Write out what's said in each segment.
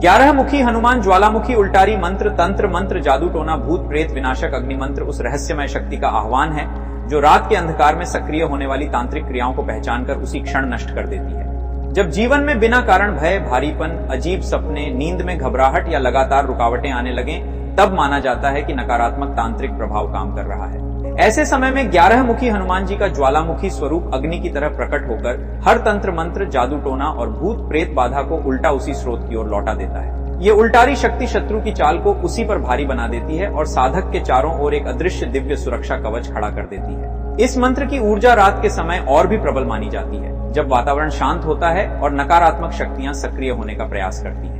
11 मुखी हनुमान ज्वालामुखी उल्टारी मंत्र, तंत्र मंत्र, जादू टोना, भूत प्रेत विनाशक अग्नि मंत्र उस रहस्यमय शक्ति का आह्वान है जो रात के अंधकार में सक्रिय होने वाली तांत्रिक क्रियाओं को पहचानकर उसी क्षण नष्ट कर देती है। जब जीवन में बिना कारण भय, भारीपन, अजीब सपने, नींद में घबराहट या लगातार रुकावटें आने लगें, तब माना जाता है कि नकारात्मक तांत्रिक प्रभाव काम कर रहा है। ऐसे समय में 11 मुखी हनुमान जी का ज्वालामुखी स्वरूप अग्नि की तरह प्रकट होकर हर तंत्र मंत्र, जादू टोना और भूत प्रेत बाधा को उल्टा उसी स्रोत की ओर लौटा देता है। ये उल्टारी शक्ति शत्रु की चाल को उसी पर भारी बना देती है और साधक के चारों ओर एक अदृश्य दिव्य सुरक्षा कवच खड़ा कर देती है। इस मंत्र की ऊर्जा रात के समय और भी प्रबल मानी जाती है, जब वातावरण शांत होता है और नकारात्मक शक्तियां सक्रिय होने का प्रयास करती हैं।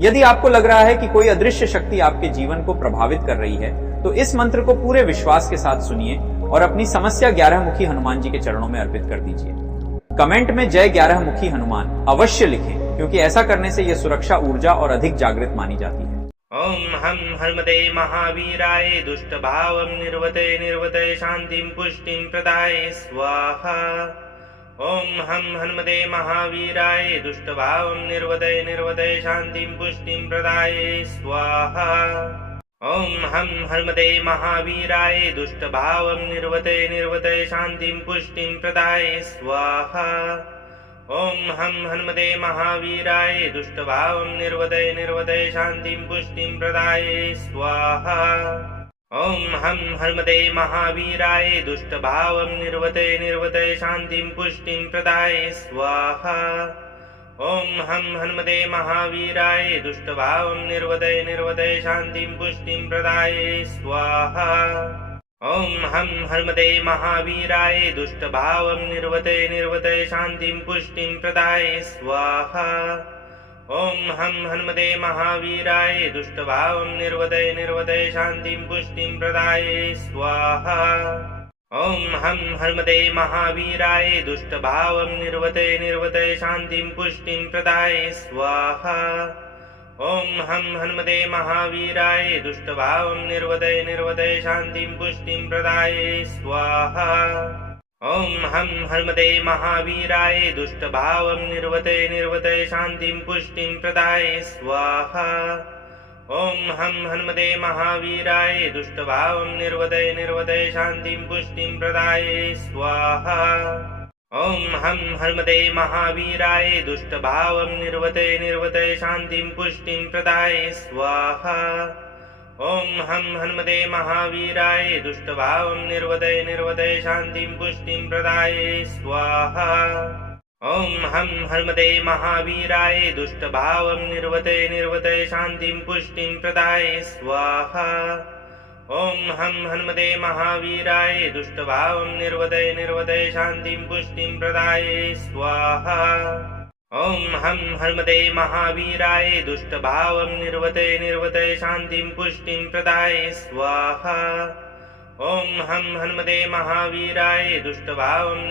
यदि आपको लग रहा है कि कोई अदृश्य शक्ति आपके जीवन को प्रभावित कर रही है, तो इस मंत्र को पूरे विश्वास के साथ सुनिए और अपनी समस्या 11 मुखी हनुमान जी के चरणों में अर्पित कर दीजिए। कमेंट में जय 11 मुखी हनुमान अवश्य लिखें, क्योंकि ऐसा करने से यह सुरक्षा, ऊर्जा और अधिक जागृत मानी जाती है। ओम हम हनुमते महावीराय दुष्ट भावं निर्वते शांतिं पुष्टिं प्रदाय स्वाहा। ओम हम हनुमते महावीराय दुष्ट भावं निर्वते शांतिं पुष्टिं प्रदाय स्वाहा। ओम हम हनुमते महावीराय दुष्ट भावं निर्वते शांतिं पुष्टिं प्रदाय स्वाहा। ओम हम हनुमते महावीराय दुष्ट भावं निर्वते शांतिं पुष्टिं प्रदाय स्वाहा। ओम हम हनुमते महावीराय दुष्ट भावं निर्वते शांतिं पुष्टिं प्रदाय स्वाहा। ओम हम हनुमते महावीराय दुष्ट भावं निर्वते शांतिं पुष्टिं प्रदाय स्वाहा। ओम हम हनुमते महावीराय दुष्ट भावं निर्वते शांतिं पुष्टिं प्रदाय स्वाहा। ओम हम हनुमते महावीराय दुष्ट भावं निर्वते शांतिं पुष्टिं प्रदाय स्वाहा। ओम हम हनुमते महावीराय दुष्ट भावं निर्वते शांतिं पुष्टिं प्रदाय स्वाहा। ओम हम हनुमते महावीराय दुष्ट भावं निर्वते शांतिं पुष्टिं प्रदाय स्वाहा। ओम हम हनुमते महावीराय दुष्ट भावं निर्वते शांतिं पुष्टिं प्रदाय स्वाहा। ओम हम हनुमते महावीराय दुष्ट भावं निर्वते शांतिं पुष्टिं प्रदाय स्वाहा। ओम हम हनुमते महावीराय दुष्ट भावं निर्वते शांतिं पुष्टिं प्रदाय स्वाहा। ओम हम हनुमते महावीराय दुष्ट भावं निर्वते शांतिं पुष्टिं प्रदाय स्वाहा। ओम हम हनुमते महावीराय दुष्ट भावं निर्वते शांतिं पुष्टिं प्रदाय स्वाहा। ओम हम हनुमते महावीराय दुष्ट भावं निर्वते शांतिं पुष्टिं प्रदाय स्वाहा। ओम हम हनुमते महावीराय दुष्ट भावं निर्वते शांतिं पुष्टिं प्रदाय स्वाहा। ओम हम हनुमते महावीराय दुष्ट भावं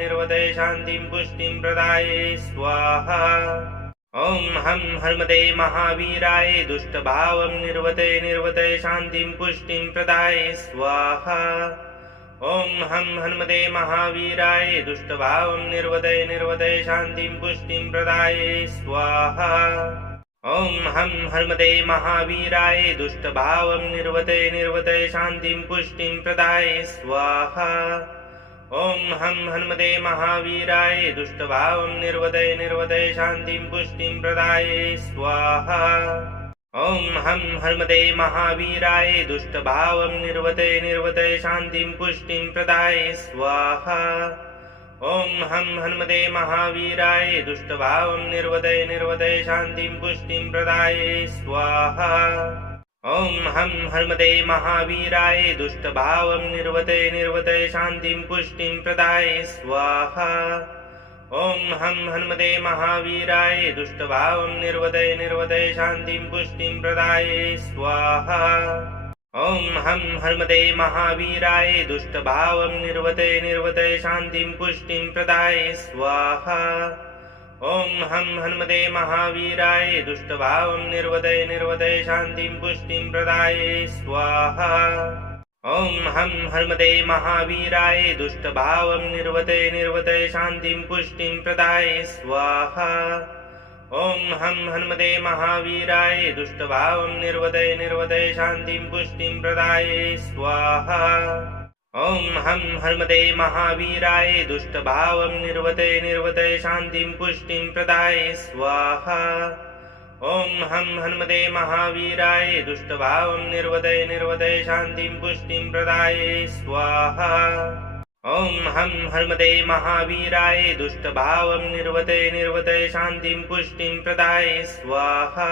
निर्वते शांतिं पुष्टिं प्रदाय स्वाहा। ओम हम हनुमते महावीराय दुष्ट भावं निर्वते शांतिं पुष्टिं प्रदाय स्वाहा। ओम हम हनुमते महावीराय दुष्ट भावं निर्वते शांतिं पुष्टिं प्रदाय स्वाहा। ओम हम हनुमते महावीराय दुष्ट भावं निर्वते शांतिं पुष्टिं प्रदाय स्वाहा। ओम हम हनुमते महावीराय दुष्ट भावं निर्वते शांतिं पुष्टिं प्रदाय स्वाहा। ओम हम हनुमते महावीराय दुष्ट भावं निर्वते शांतिं पुष्टिं प्रदाय स्वाहा। ओम हम हनुमते महावीराय दुष्ट भावं निर्वते शांतिं पुष्टिं प्रदाय स्वाहा। ओम हम हनुमते महावीराय दुष्ट भावं निर्वते शांतिं पुष्टिं प्रदाय स्वाहा। ओम हम हनुमते महावीराय दुष्ट भावं निर्वते शांतिं पुष्टिं प्रदाय स्वाहा। ओम हम हनुमते महावीराय दुष्ट भावं निर्वते शांतिं पुष्टिं प्रदाय स्वाहा। ओम हम हनुमते महावीराय दुष्ट भावं निर्वते शांतिं पुष्टिं प्रदाय स्वाहा। ओम हम हनुमते महावीराय दुष्ट भावं निर्वते शांतिं पुष्टिं प्रदाय स्वाहा। ॐ हं हनुमते महावीराय दुष्टभावं निर्वदय शान्तिं पुष्टिं प्रदाय स्वाहा। ॐ हं हनुमते महावीराय दुष्टभावं निर्वदय शान्तिं पुष्टिं प्रदाय स्वाहा। ॐ हं हनुमते महावीराय दुष्टभावं निर्वदय शान्तिं पुष्टिं प्रदाय स्वाहा। ॐ हं हनुमते महावीराय दुष्टभावं निर्वदय शान्तिं पुष्टिं प्रदाय स्वाहा।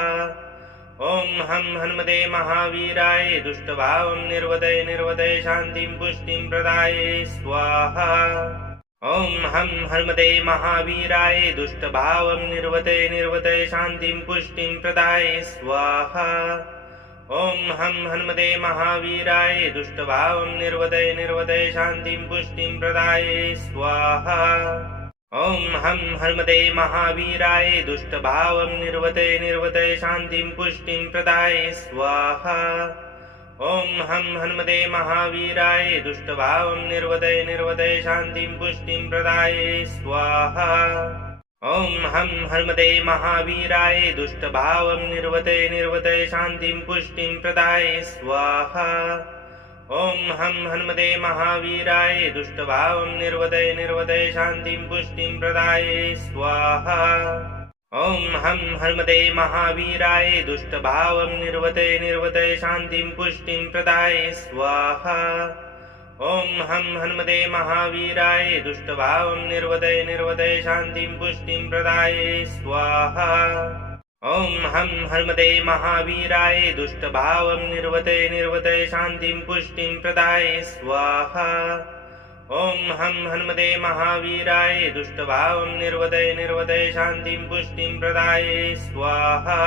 ॐ हं हनुमते महावीराय दुष्टभावं निर्वदय शान्तिं पुष्टिं प्रदाय स्वाहा। ॐ हं हनुमते महावीराय दुष्टभावं निर्वदय शान्तिं पुष्टिं प्रदाय स्वाहा। ॐ हं हनुमते महावीराय दुष्टभावं निर्वदय शान्तिं पुष्टिं प्रदाय स्वाहा। ॐ हं हनुमते महावीराय दुष्टभावं निर्वदय शान्तिं पुष्टिं प्रदाय स्वाहा। ॐ हं हनुमते महावीराय दुष्टभावं निर्वदय शान्तिं पुष्टिं प्रदाय स्वाहा। ॐ हं हनुमते महावीराय दुष्टभावं निर्वदय शान्तिं पुष्टिं प्रदाय स्वाहा। ॐ हं हनुमते महावीराय दुष्टभावं निर्वदय शान्तिं पुष्टिं प्रदाय स्वाहा। ॐ हं हनुमते महावीराय दुष्टभावं निर्वदय शान्तिं पुष्टिं प्रदाय स्वाहा। ॐ हं हनुमते महावीराय दुष्टभावं निर्वदय शान्तिं पुष्टिं प्रदाय स्वाहा। ॐ हं हनुमते महावीराय दुष्टभावं निर्वदय शान्तिं पुष्टिं प्रदाय स्वाहा। ॐ हं हनुमते महावीराय दुष्टभावं निर्वदय शान्तिं पुष्टिं प्रदाय स्वाहा।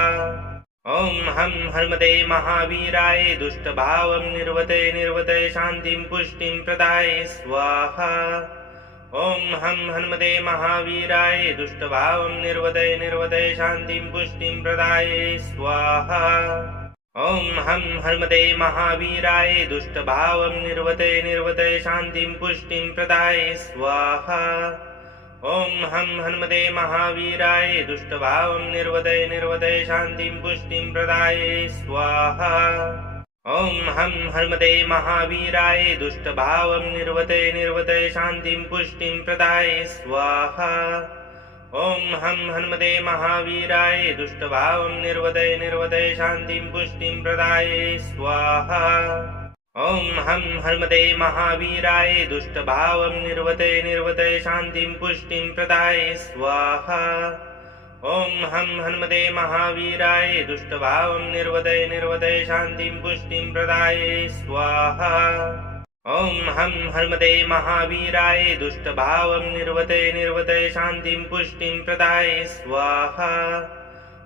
ॐ हं हनुमते महावीराय दुष्टभावं निर्वदय शान्तिं पुष्टिं प्रदाय स्वाहा। ॐ हं हनुमते महावीराय दुष्टभावं निर्वदय शान्तिं पुष्टिं प्रदाय स्वाहा। ॐ हं हनुमते महावीराय दुष्टभावं निर्वदय शान्तिं पुष्टिं प्रदाय स्वाहा। ॐ हं हनुमते महावीराय दुष्टभावं निर्वदय शान्तिं पुष्टिं प्रदाय स्वाहा। ॐ हं हनुमते महावीराय दुष्टभावं निर्वदय शान्तिं पुष्टिं प्रदाय स्वाहा। ॐ हं हनुमते महावीराय दुष्टभावं निर्वदय शान्तिं पुष्टिं प्रदाय स्वाहा। ॐ हं हनुमते महावीराय दुष्टभावं निर्वदय शान्तिं पुष्टिं प्रदाय स्वाहा। ॐ हं हनुमते महावीराय दुष्टभावं निर्वदय शान्तिं पुष्टिं प्रदाय स्वाहा। ॐ हं हनुमते महावीराय दुष्टभावं निर्वदय शान्तिं पुष्टिं प्रदाय स्वाहा।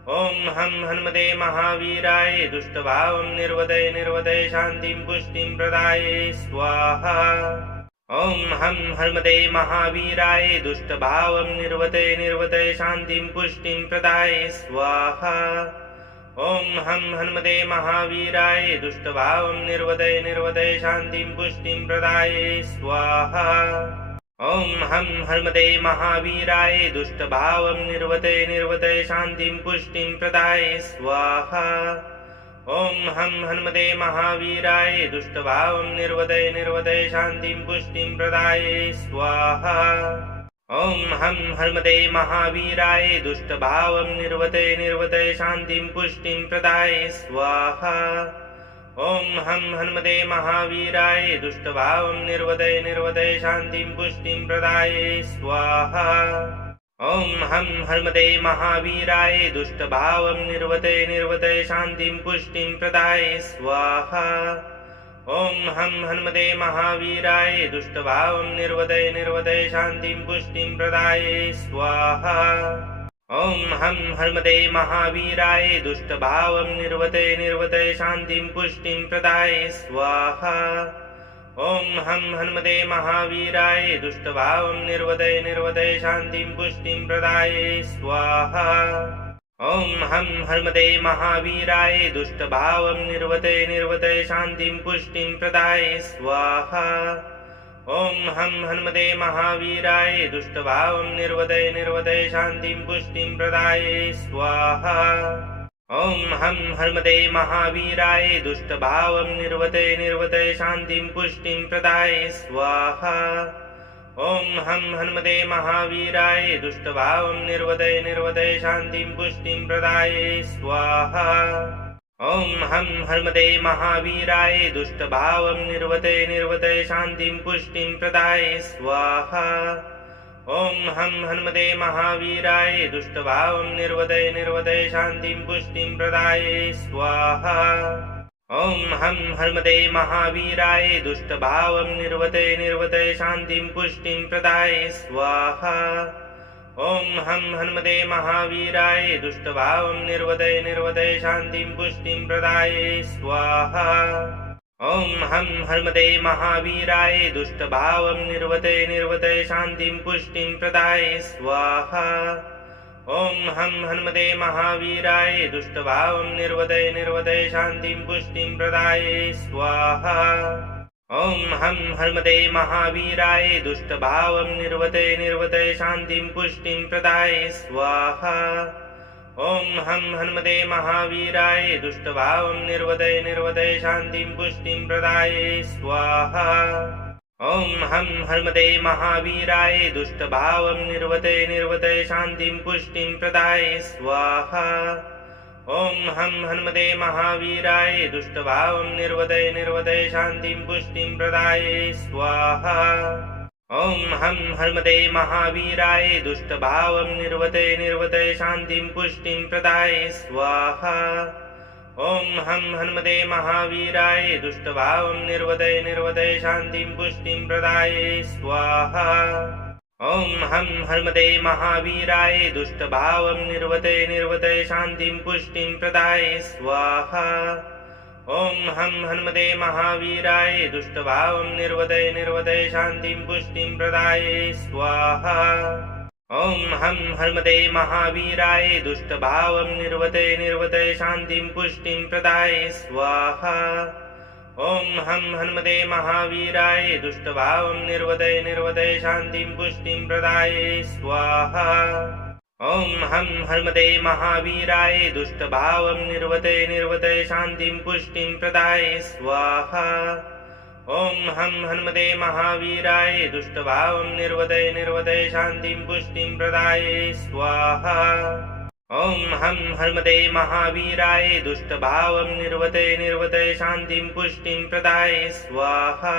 ॐ हं हनुमते महावीराय दुष्टभावं निर्वदय शान्तिं पुष्टिं प्रदाय स्वाहा। ॐ हं हनुमते महावीराय दुष्टभावं निर्वदय शान्तिं पुष्टिं प्रदाय स्वाहा। ॐ हं हनुमते महावीराय दुष्टभावं निर्वदय शान्तिं पुष्टिं प्रदाय स्वाहा। ॐ हं हनुमते महावीराय दुष्टभावं निर्वदय शान्तिं पुष्टिं प्रदाय स्वाहा। ॐ हं हनुमते महावीराय दुष्टभावं निर्वदय शान्तिं पुष्टिं प्रदाय स्वाहा। ॐ हं हनुमते महावीराय दुष्टभावं निर्वदय शान्तिं पुष्टिं प्रदाय स्वाहा। ॐ हं हनुमते महावीराय दुष्टभावं निर्वदय शान्तिं पुष्टिं प्रदाय स्वाहा। ॐ हं हनुमते महावीराय दुष्टभावं निर्वदय शान्तिं पुष्टिं प्रदाय स्वाहा। ॐ हं हनुमते महावीराय दुष्टभावं निर्वदय शान्तिं पुष्टिं प्रदाय स्वाहा। ॐ हं हनुमते महावीराय दुष्टभावं निर्वदय शान्तिं पुष्टिं प्रदाय स्वाहा। ॐ हं हनुमते महावीराय दुष्टभावं निर्वदय शान्तिं पुष्टिं प्रदाय स्वाहा। ॐ हं हनुमते महावीराय दुष्टभावं निर्वदय शान्तिं पुष्टिं प्रदाय स्वाहा। ॐ हं हनुमते महावीराय दुष्टभावं निर्वदय निर्वदय शान्तिं पुष्टिं प्रदाय स्वाहा। ॐ हं हनुमते महावीराय दुष्टभावं निर्वदय निर्वदय शान्तिं पुष्टिं प्रदाय स्वाहा। ॐ हं हनुमते महावीराय दुष्टभावं निर्वदय निर्वदय शान्तिं पुष्टिं प्रदाय स्वाहा। ॐ हं हनुमते महावीराय दुष्टभावं निर्वदय निर्वदय शान्तिं पुष्टिं प्रदाय स्वाहा। ॐ हं हनुमते महावीराय दुष्टभावं निर्वदय निर्वदय शान्तिं पुष्टिं प्रदाय स्वाहा। ॐ हं हनुमते महावीराय दुष्टभावं निर्वदय निर्वदय शान्तिं पुष्टिं प्रदाय स्वाहा। ॐ हं हनुमते महावीराय दुष्टभावं निर्वदय निर्वदय शान्तिं पुष्टिं प्रदाय स्वाहा। ॐ हं हनुमते महावीराय दुष्टभावं निर्वदय निर्वदय शान्तिं पुष्टिं प्रदाय स्वाहा। ॐ हं हनुमते महावीराय दुष्टभावं निर्वदय निर्वदय शान्तिं पुष्टिं प्रदाय स्वाहा। ॐ हं हनुमते महावीराय दुष्टभावं निर्वदय निर्वदय शान्तिं पुष्टिं प्रदाय स्वाहा। ॐ हं हनुमते महावीराय दुष्टभावं निर्वदय निर्वदय शान्तिं पुष्टिं प्रदाय स्वाहा। ॐ हं हनुमते महावीराय दुष्टभावं निर्वदय निर्वदय शान्तिं पुष्टिं प्रदाय स्वाहा। ॐ हं हनुमते महावीराय दुष्टभावं निर्वदय निर्वदय शान्तिं पुष्टिं प्रदाय स्वाहा। ॐ हं हनुमते महावीराय दुष्टभावं निर्वदय निर्वदय शान्तिं पुष्टिं प्रदाय स्वाहा। ॐ हं हनुमते महावीराय दुष्टभावं निर्वदय निर्वदय शान्तिं पुष्टिं प्रदाय स्वाहा। ॐ हं हनुमते महावीराय दुष्टभावं निर्वदय निर्वदय शान्तिं पुष्टिं प्रदाय स्वाहा। ॐ हं हनुमते महावीराय दुष्टभावं निर्वदय निर्वदय शान्तिं पुष्टिं प्रदाय स्वाहा। ॐ हं हनुमते महावीराय दुष्टभावं निर्वदय निर्वदय शान्तिं पुष्टिं प्रदाय स्वाहा। ॐ हं हनुमते महावीराय दुष्टभावं निर्वदय निर्वदय शान्तिं पुष्टिं प्रदाय स्वाहा। ॐ हं हनुमते महावीराय दुष्टभावं निर्वदय निर्वदय शान्तिं पुष्टिं प्रदाय स्वाहा। ॐ हं हनुमते महावीराय दुष्टभावं निर्वदय निर्वदय शान्तिं पुष्टिं प्रदाय स्वाहा। ॐ हं हनुमते महावीराय दुष्टभावं निर्वदय निर्वदय शान्तिं पुष्टिं प्रदाय स्वाहा।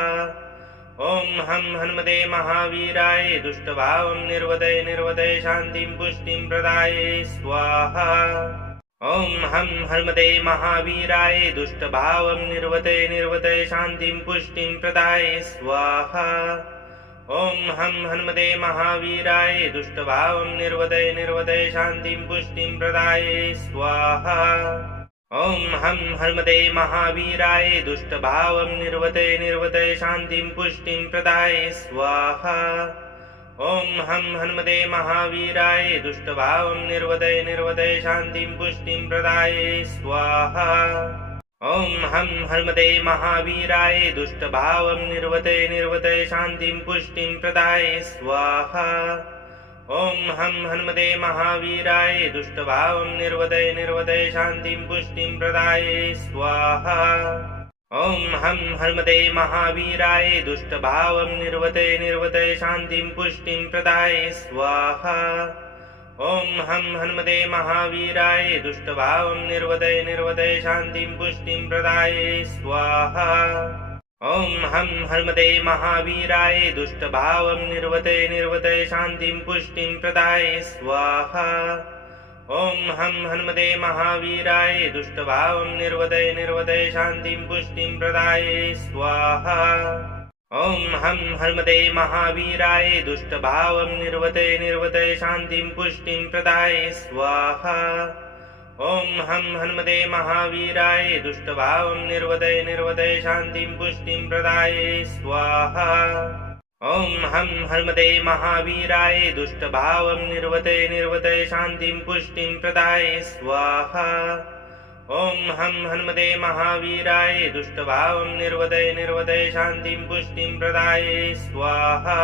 ॐ हं हनुमते महावीराय दुष्टभावं निर्वदय निर्वदय शान्तिं पुष्टिं प्रदाय स्वाहा। ॐ हं हनुमते महावीराय दुष्टभावं निर्वदय निर्वदय शान्तिं पुष्टिं प्रदाय स्वाहा। ॐ हं हनुमते महावीराय दुष्टभावं निर्वदय निर्वदय शान्तिं पुष्टिं प्रदाय स्वाहा। ॐ हं हनुमते महावीराय दुष्टभावं निर्वदय निर्वदय शान्तिं पुष्टिं प्रदाय स्वाहा। ॐ हं हनुमते महावीराय दुष्टभावं निर्वदय निर्वदय शान्तिं पुष्टिं प्रदाय स्वाहा। ॐ हं हनुमते महावीराय दुष्टभावं निर्वदय निर्वदय शान्तिं पुष्टिं प्रदाय स्वाहा। ॐ हं हनुमते महावीराय दुष्टभावं निर्वदय निर्वदय शान्तिं पुष्टिं प्रदाय स्वाहा। ॐ हं हनुमते महावीराय दुष्टभावं निर्वदय निर्वदय शान्तिं पुष्टिं प्रदाय स्वाहा। ॐ हं हनुमते महावीराय दुष्टभावं निर्वदय निर्वदय शान्तिं पुष्टिं प्रदाय स्वाहा। ॐ हं हनुमते महावीराय दुष्टभावं निर्वदय निर्वदय शान्तिं पुष्टिं प्रदाय स्वाहा। ॐ हं हनुमते महावीराय दुष्टभावं निर्वदय निर्वदय शान्तिं पुष्टिं प्रदाय स्वाहा। ॐ हं हनुमते महावीराय दुष्टभावं निर्वदय निर्वदय शान्तिं पुष्टिं प्रदाय स्वाहा। ॐ हं हनुमते महावीराय दुष्टभावं निर्वदय निर्वदय शान्तिं पुष्टिं प्रदाय स्वाहा। ॐ हं हनुमते महावीराय दुष्टभावं निर्वदय निर्वदय शान्तिं पुष्टिं प्रदाय स्वाहा। ॐ हं हनुमते महावीराय दुष्टभावं निर्वदय निर्वदय शान्तिं पुष्टिं प्रदाय स्वाहा।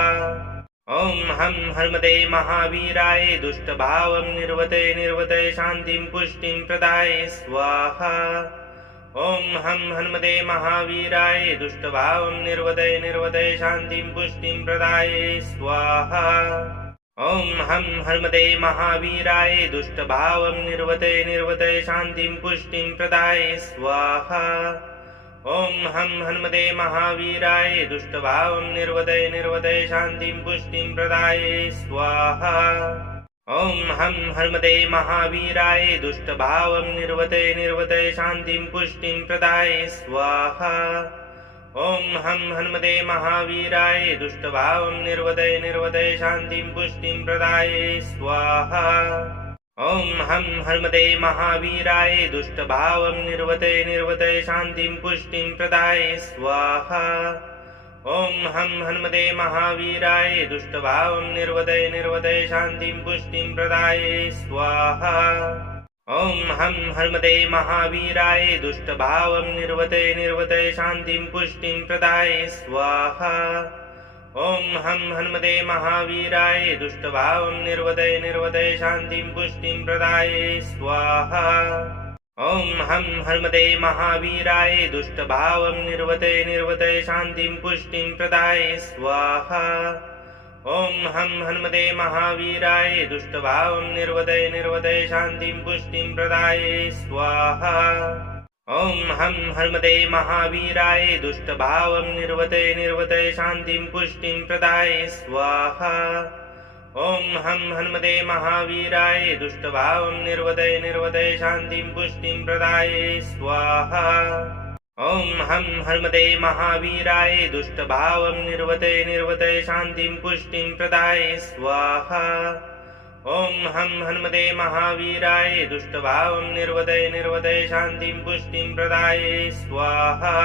ॐ हं हनुमते महावीराय दुष्टभावं निर्वदय निर्वदय शान्तिं पुष्टिं प्रदाय स्वाहा। ॐ हं हनुमते महावीराय दुष्टभावं निर्वदय निर्वदय शान्तिं पुष्टिं प्रदाय स्वाहा। ॐ हं हनुमते महावीराय दुष्टभावं निर्वदय निर्वदय शान्तिं पुष्टिं प्रदाय स्वाहा। ॐ हं हनुमते महावीराय दुष्टभावं निर्वदय निर्वदय शान्तिं पुष्टिं प्रदाय स्वाहा। ॐ हं हनुमते महावीराय दुष्टभावं निर्वदय निर्वदय शान्तिं पुष्टिं प्रदाय स्वाहा। ॐ हं हनुमते महावीराय दुष्टभावं निर्वदय निर्वदय शान्तिं पुष्टिं प्रदाय स्वाहा। ॐ हं हनुमते महावीराय दुष्टभावं निर्वदय निर्वदय शान्तिं पुष्टिं प्रदाय स्वाहा। ॐ हं हनुमते महावीराय दुष्टभावं निर्वदय निर्वदय शान्तिं पुष्टिं प्रदाय स्वाहा। ॐ हं हनुमते महावीराय दुष्टभावं निर्वदय निर्वदय शान्तिं पुष्टिं प्रदाय स्वाहा। ॐ हं हनुमते महावीराय दुष्टभावं निर्वदय निर्वदय शान्तिं पुष्टिं प्रदाय स्वाहा। ॐ हं हनुमते महावीराय दुष्टभावं निर्वदय निर्वदय शान्तिं पुष्टिं प्रदाय स्वाहा। ॐ हं हनुमते महावीराय दुष्टभावं निर्वदय निर्वदय शान्तिं पुष्टिं प्रदाय स्वाहा। ॐ हं हनुमते महावीराय दुष्टभावं निर्वदय निर्वदय शान्तिं पुष्टिं प्रदाय स्वाहा। ॐ हं हनुमते महावीराय दुष्टभावं निर्वदय निर्वदय शान्तिं पुष्टिं प्रदाय स्वाहा। ॐ हं हनुमते महावीराय दुष्टभावं निर्वदय निर्वदय शान्तिं पुष्टिं प्रदाय स्वाहा। ॐ हं हनुमते महावीराय दुष्टभावं निर्वदय निर्वदय शान्तिं पुष्टिं प्रदाय स्वाहा।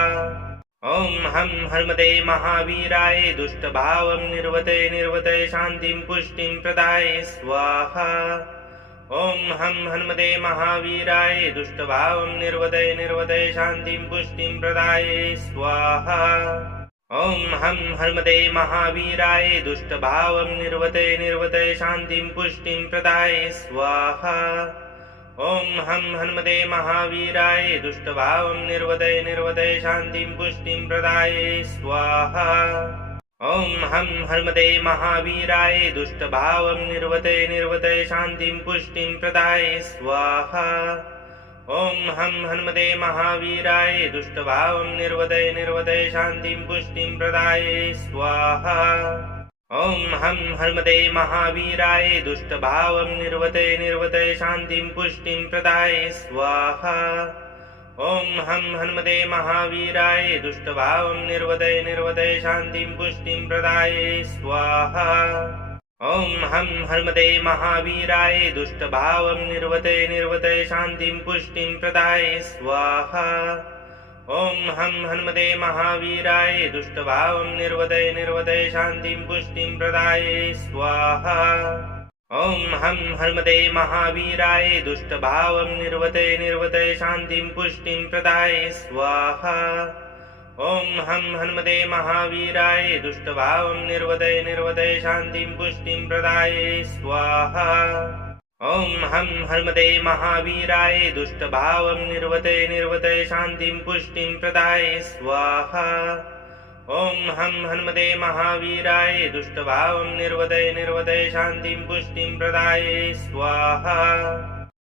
ॐ हं हनुमते महावीराय दुष्टभावं निर्वदय निर्वदय शान्तिं पुष्टिं प्रदाय स्वाहा। ॐ हं हनुमते महावीराय दुष्टभावं निर्वदय निर्वदय शान्तिं पुष्टिं प्रदाय स्वाहा। ॐ हं हनुमते महावीराय दुष्टभावं निर्वदय निर्वदय शान्तिं पुष्टिं प्रदाय स्वाहा। ॐ हं हनुमते महावीराय दुष्टभावं निर्वदय निर्वदय शान्तिं पुष्टिं प्रदाय स्वाहा। ॐ हं हनुमते महावीराय दुष्टभावं निर्वदय निर्वदय शान्तिं पुष्टिं प्रदाय स्वाहा। ॐ हं हनुमते महावीराय दुष्टभावं निर्वदय निर्वदय शान्तिं पुष्टिं प्रदाय स्वाहा। ॐ हं हनुमते महावीराय दुष्टभावं निर्वदय निर्वदय शान्तिं पुष्टिं प्रदाय स्वाहा। ॐ हं हनुमते महावीराय दुष्टभावं निर्वदय निर्वदय शान्तिं पुष्टिं प्रदाय स्वाहा। ॐ हं हनुमते महावीराय दुष्टभावं निर्वदय निर्वदय शान्तिं पुष्टिं प्रदाय स्वाहा। ॐ हं हनुमते महावीराय दुष्टभावं निर्वदय निर्वदय शान्तिं पुष्टिं प्रदाय स्वाहा। ॐ हं हनुमते महावीराय दुष्टभावं निर्वदय निर्वदय शान्तिं पुष्टिं प्रदाय स्वाहा। ॐ हं हनुमते महावीराय दुष्टभावं निर्वदय निर्वदय शान्तिं पुष्टिं प्रदाय स्वाहा। ॐ हं हनुमते महावीराय दुष्टभावं निर्वदय निर्वदय शान्तिं पुष्टिं प्रदाय स्वाहा। ॐ हं हनुमते महावीराय दुष्टभावं निर्वदय निर्वदय शान्तिं पुष्टिं प्रदाय स्वाहा।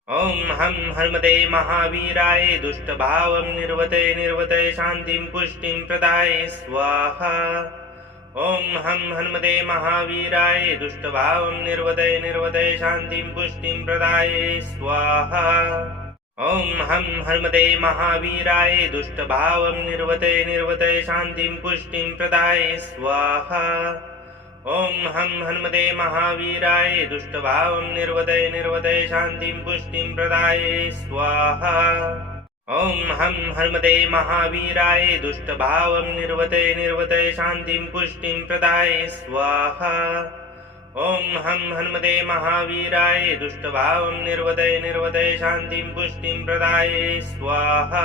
ॐ हं हनुमते महावीराय दुष्टभावं निर्वदय निर्वदय शान्तिं पुष्टिं प्रदाय स्वाहा। ॐ हं हनुमते महावीराय दुष्टभावं निर्वदय निर्वदय शान्तिं पुष्टिं प्रदाय स्वाहा। ॐ हं हनुमते महावीराय दुष्टभावं निर्वदय निर्वदय शान्तिं पुष्टिं प्रदाय स्वाहा। ॐ हं हनुमते महावीराय दुष्टभावं निर्वदय निर्वदय शान्तिं पुष्टिं प्रदाय स्वाहा। ॐ हं हनुमते महावीराय दुष्टभावं निर्वदय निर्वदय शान्तिं पुष्टिं प्रदाय स्वाहा। ॐ हं हनुमते महावीराय दुष्टभावं निर्वदय निर्वदय शान्तिं पुष्टिं प्रदाय स्वाहा।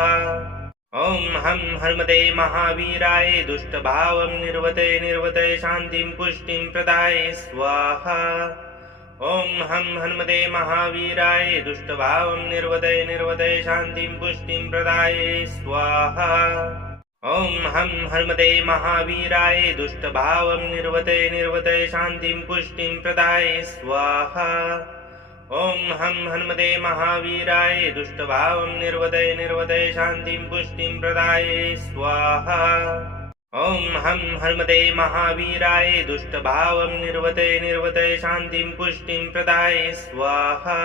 ॐ हं हनुमते महावीराय दुष्टभावं निर्वदय निर्वदय शान्तिं पुष्टिं प्रदाय स्वाहा। ॐ हं हनुमते महावीराय दुष्टभावं निर्वदय निर्वदय शान्तिं पुष्टिं प्रदाय स्वाहा। ॐ हं हनुमते महावीराय दुष्टभावं निर्वदय निर्वदय शान्तिं पुष्टिं प्रदाय स्वाहा। ॐ हं हनुमते महावीराय दुष्टभावं निर्वदय निर्वदय शान्तिं पुष्टिं प्रदाय स्वाहा। ॐ हं हनुमते महावीराय दुष्टभावं निर्वदय निर्वदय शान्तिं पुष्टिं प्रदाय स्वाहा।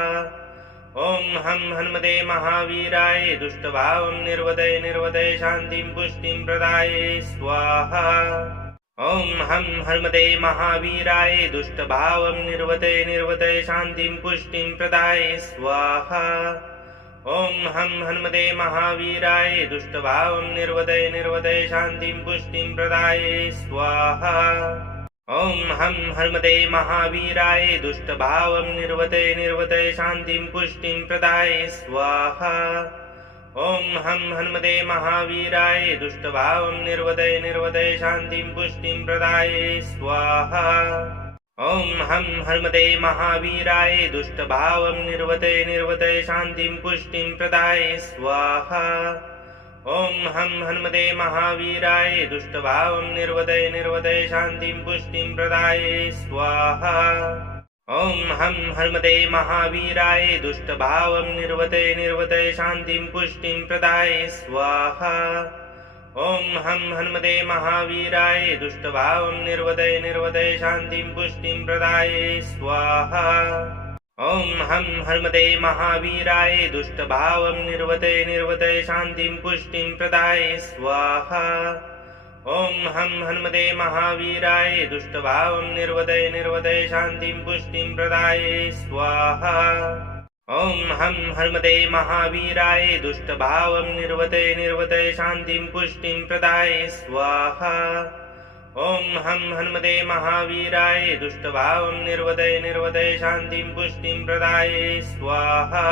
ॐ हं हनुमते महावीराय दुष्टभावं निर्वदय निर्वदय शान्तिं पुष्टिं प्रदाय स्वाहा। ॐ हं हनुमते महावीराय दुष्टभावं निर्वदय निर्वदय शान्तिं पुष्टिं प्रदाय स्वाहा। ॐ हं हनुमते महावीराय दुष्टभावं निर्वदय निर्वदय शान्तिं पुष्टिं प्रदाय स्वाहा। ॐ हं हनुमते महावीराय दुष्टभावं निर्वदय निर्वदय शान्तिं पुष्टिं प्रदाय स्वाहा। ॐ हं हनुमते महावीराय दुष्टभावं निर्वदय निर्वदय शान्तिं पुष्टिं प्रदाय स्वाहा। ॐ हं हनुमते महावीराय दुष्टभावं निर्वदय निर्वदय शान्तिं पुष्टिं प्रदाय स्वाहा। ॐ हं हनुमते महावीराय दुष्टभावं निर्वदय निर्वदय शान्तिं पुष्टिं प्रदाय स्वाहा। ॐ हं हनुमते महावीराय दुष्टभावं निर्वदय निर्वदय शान्तिं पुष्टिं प्रदाय स्वाहा। ॐ हं हनुमते महावीराय दुष्टभावं निर्वदय निर्वदय शान्तिं पुष्टिं प्रदाय स्वाहा। ॐ हं हनुमते महावीराय दुष्टभावं निर्वदय निर्वदय शान्तिं पुष्टिं प्रदाय स्वाहा। ॐ हं हनुमते महावीराय दुष्टभावं निर्वदय निर्वदय शान्तिं पुष्टिं प्रदाय स्वाहा। ॐ हं हनुमते महावीराय दुष्टभावं निर्वदय निर्वदय शान्तिं पुष्टिं प्रदाय स्वाहा। ॐ हं हनुमते महावीराय दुष्टभावं निर्वदय निर्वदय शान्तिं पुष्टिं प्रदाय स्वाहा।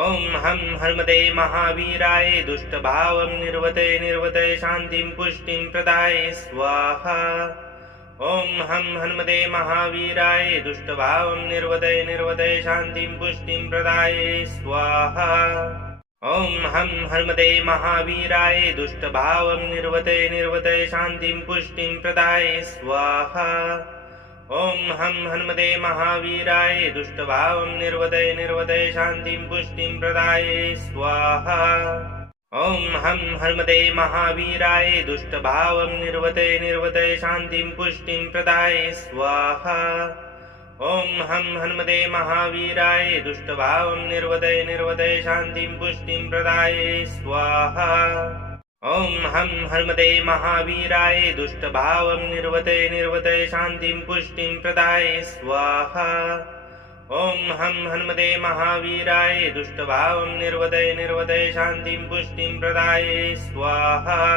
ॐ हं हनुमते महावीराय दुष्टभावं निर्वदय निर्वदय शान्तिं पुष्टिं प्रदाय स्वाहा। ॐ हं हनुमते महावीराय दुष्टभावं निर्वदय निर्वदय शान्तिं पुष्टिं प्रदाय स्वाहा। ॐ हं हनुमते महावीराय दुष्टभावं निर्वदय निर्वदय शान्तिं पुष्टिं प्रदाय स्वाहा। ॐ हं हनुमते महावीराय दुष्टभावं निर्वदय निर्वदय शान्तिं पुष्टिं प्रदाय स्वाहा। ॐ हं हनुमते महावीराय दुष्टभावं निर्वदय निर्वदय शान्तिं पुष्टिं प्रदाय स्वाहा। ॐ हं हनुमते महावीराय दुष्टभावं निर्वदय निर्वदय शान्तिं पुष्टिं प्रदाय स्वाहा। ॐ हं हनुमते महावीराय दुष्टभावं निर्वदय निर्वदय शान्तिं पुष्टिं प्रदाय स्वाहा। ॐ हं हनुमते महावीराय दुष्टभावं निर्वदय निर्वदय शान्तिं पुष्टिं प्रदाय स्वाहा।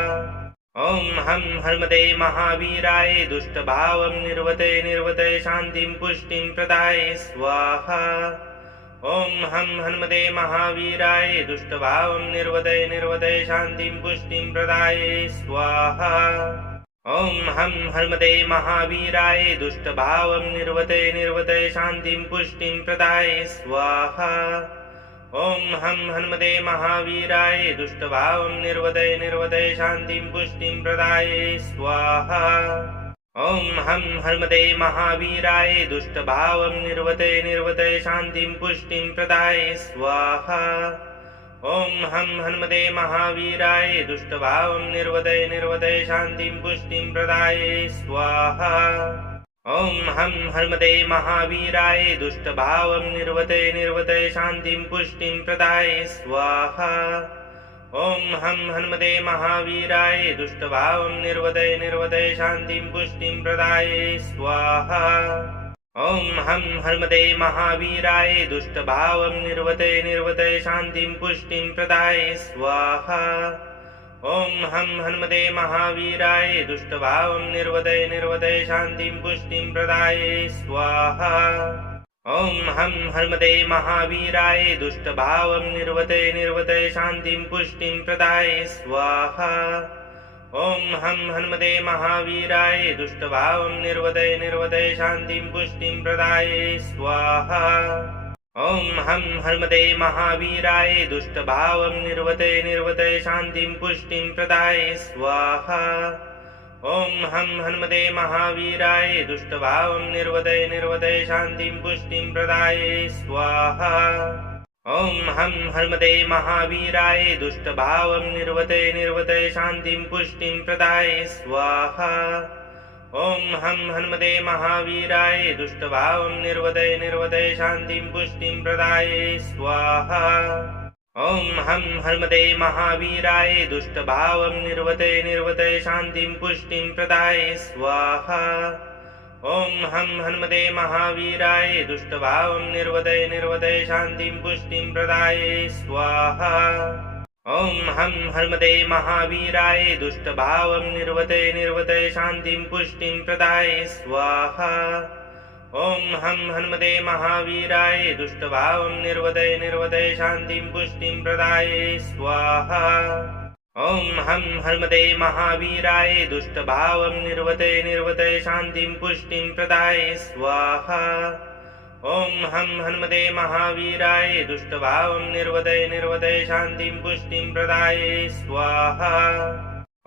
ॐ हं हनुमते महावीराय दुष्टभावं निर्वदय निर्वदय शान्तिं पुष्टिं प्रदाय स्वाहा। ॐ हं हनुमते महावीराय दुष्टभावं निर्वदय निर्वदय शान्तिं पुष्टिं प्रदाय स्वाहा। ॐ हं हनुमते महावीराय दुष्टभावं निर्वदय निर्वदय शान्तिं पुष्टिं प्रदाय स्वाहा। ॐ हं हनुमते महावीराय दुष्टभावं निर्वदय निर्वदय शान्तिं पुष्टिं प्रदाय स्वाहा। ॐ हं हनुमते महावीराय दुष्टभावं निर्वदय निर्वदय शान्तिं पुष्टिं प्रदाय स्वाहा। ॐ हं हनुमते महावीराय दुष्टभावं निर्वदय निर्वदय शान्तिं पुष्टिं प्रदाय स्वाहा। ॐ हं हनुमते महावीराय दुष्टभावं निर्वदय निर्वदय शान्तिं पुष्टिं प्रदाय स्वाहा। ॐ हं हनुमते महावीराय दुष्टभावं निर्वदय निर्वदय शान्तिं पुष्टिं प्रदाय स्वाहा। ॐ हं हनुमते महावीराय दुष्टभावं निर्वदय निर्वदय शान्तिं पुष्टिं प्रदाय स्वाहा। ॐ हं हनुमते महावीराय दुष्टभावं निर्वदय निर्वदय शान्तिं पुष्टिं प्रदाय स्वाहा। ॐ हं हनुमते महावीराय दुष्टभावं निर्वदय निर्वदय शान्तिं पुष्टिं प्रदाय स्वाहा। ॐ हं हनुमते महावीराय दुष्टभावं निर्वदय निर्वदय शान्तिं पुष्टिं प्रदाय स्वाहा। ॐ हं हनुमते महावीराय दुष्टभावं निर्वदय निर्वदय शान्तिं पुष्टिं प्रदाय स्वाहा। ॐ हं हनुमते महावीराय दुष्टभावं निर्वदय निर्वदय शान्तिं पुष्टिं प्रदाय स्वाहा। ॐ हं हनुमते महावीराय दुष्टभावं निर्वदय निर्वदय शान्तिं पुष्टिं प्रदाय स्वाहा। ॐ हं हनुमते महावीराय दुष्टभावं निर्वदय निर्वदय शान्तिं पुष्टिं प्रदाय स्वाहा। ॐ हं हनुमते महावीराय दुष्टभावं निर्वदय निर्वदय शान्तिं पुष्टिं प्रदाय स्वाहा। ॐ हं हनुमते महावीराय दुष्टभावं निर्वदय निर्वदय शान्तिं पुष्टिं प्रदाय स्वाहा। ॐ हं हनुमते महावीराय दुष्टभावं निर्वदय निर्वदय शान्तिं पुष्टिं प्रदाय स्वाहा। ॐ हं हनुमते महावीराय दुष्टभावं निर्वदय निर्वदय शान्तिं पुष्टिं प्रदाय स्वाहा। ॐ हं हनुमते महावीराय दुष्टभावं निर्वदय निर्वदय शान्तिं पुष्टिं प्रदाय स्वाहा। ॐ हं हनुमते महावीराय दुष्टभावं निर्वदय निर्वदय शान्तिं पुष्टिं प्रदाय स्वाहा।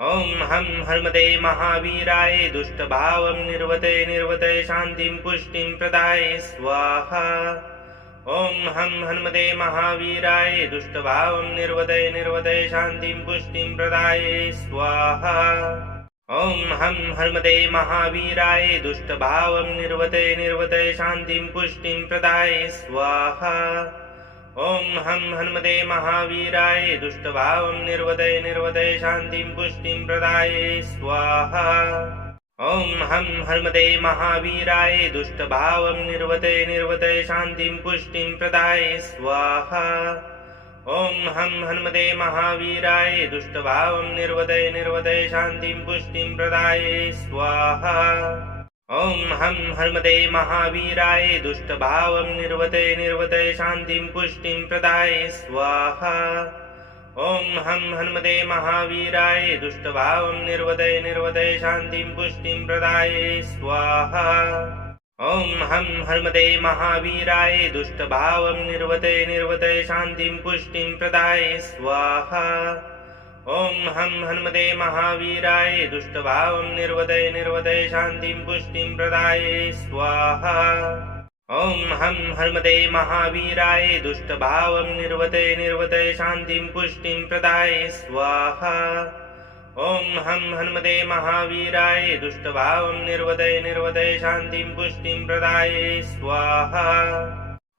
ॐ हं हनुमते महावीराय दुष्टभावं निर्वदय निर्वदय शान्तिं पुष्टिं प्रदाय स्वाहा। ॐ हं हनुमते महावीराय दुष्टभावं निर्वदय निर्वदय शान्तिं पुष्टिं प्रदाय स्वाहा। ॐ हं हनुमते महावीराय दुष्टभावं निर्वदय निर्वदय शान्तिं पुष्टिं प्रदाय स्वाहा। ॐ हं हनुमते महावीराय दुष्टभावं निर्वदय निर्वदय शान्तिं पुष्टिं प्रदाय स्वाहा। ॐ हं हनुमते महावीराय दुष्टभावं निर्वदय निर्वदय शान्तिं पुष्टिं प्रदाय स्वाहा। ॐ हं हनुमते महावीराय दुष्टभावं निर्वदय निर्वदय शान्तिं पुष्टिं प्रदाय स्वाहा। ॐ हं हनुमते महावीराय दुष्टभावं निर्वदय निर्वदय शान्तिं पुष्टिं प्रदाय स्वाहा। ॐ हं हनुमते महावीराय दुष्टभावं निर्वदय निर्वदय शान्तिं पुष्टिं प्रदाय स्वाहा। ॐ हं हनुमते महावीराय दुष्टभावं निर्वदय निर्वदय शान्तिं पुष्टिं प्रदाय स्वाहा। ॐ हं हनुमते महावीराय दुष्टभावं निर्वदय निर्वदय शान्तिं पुष्टिं प्रदाय स्वाहा। ॐ हं हनुमते महावीराय दुष्टभावं निर्वदय निर्वदय शान्तिं पुष्टिं प्रदाय स्वाहा। ॐ हं हनुमते महावीराय दुष्टभावं निर्वदय निर्वदय शान्तिं पुष्टिं प्रदाय स्वाहा।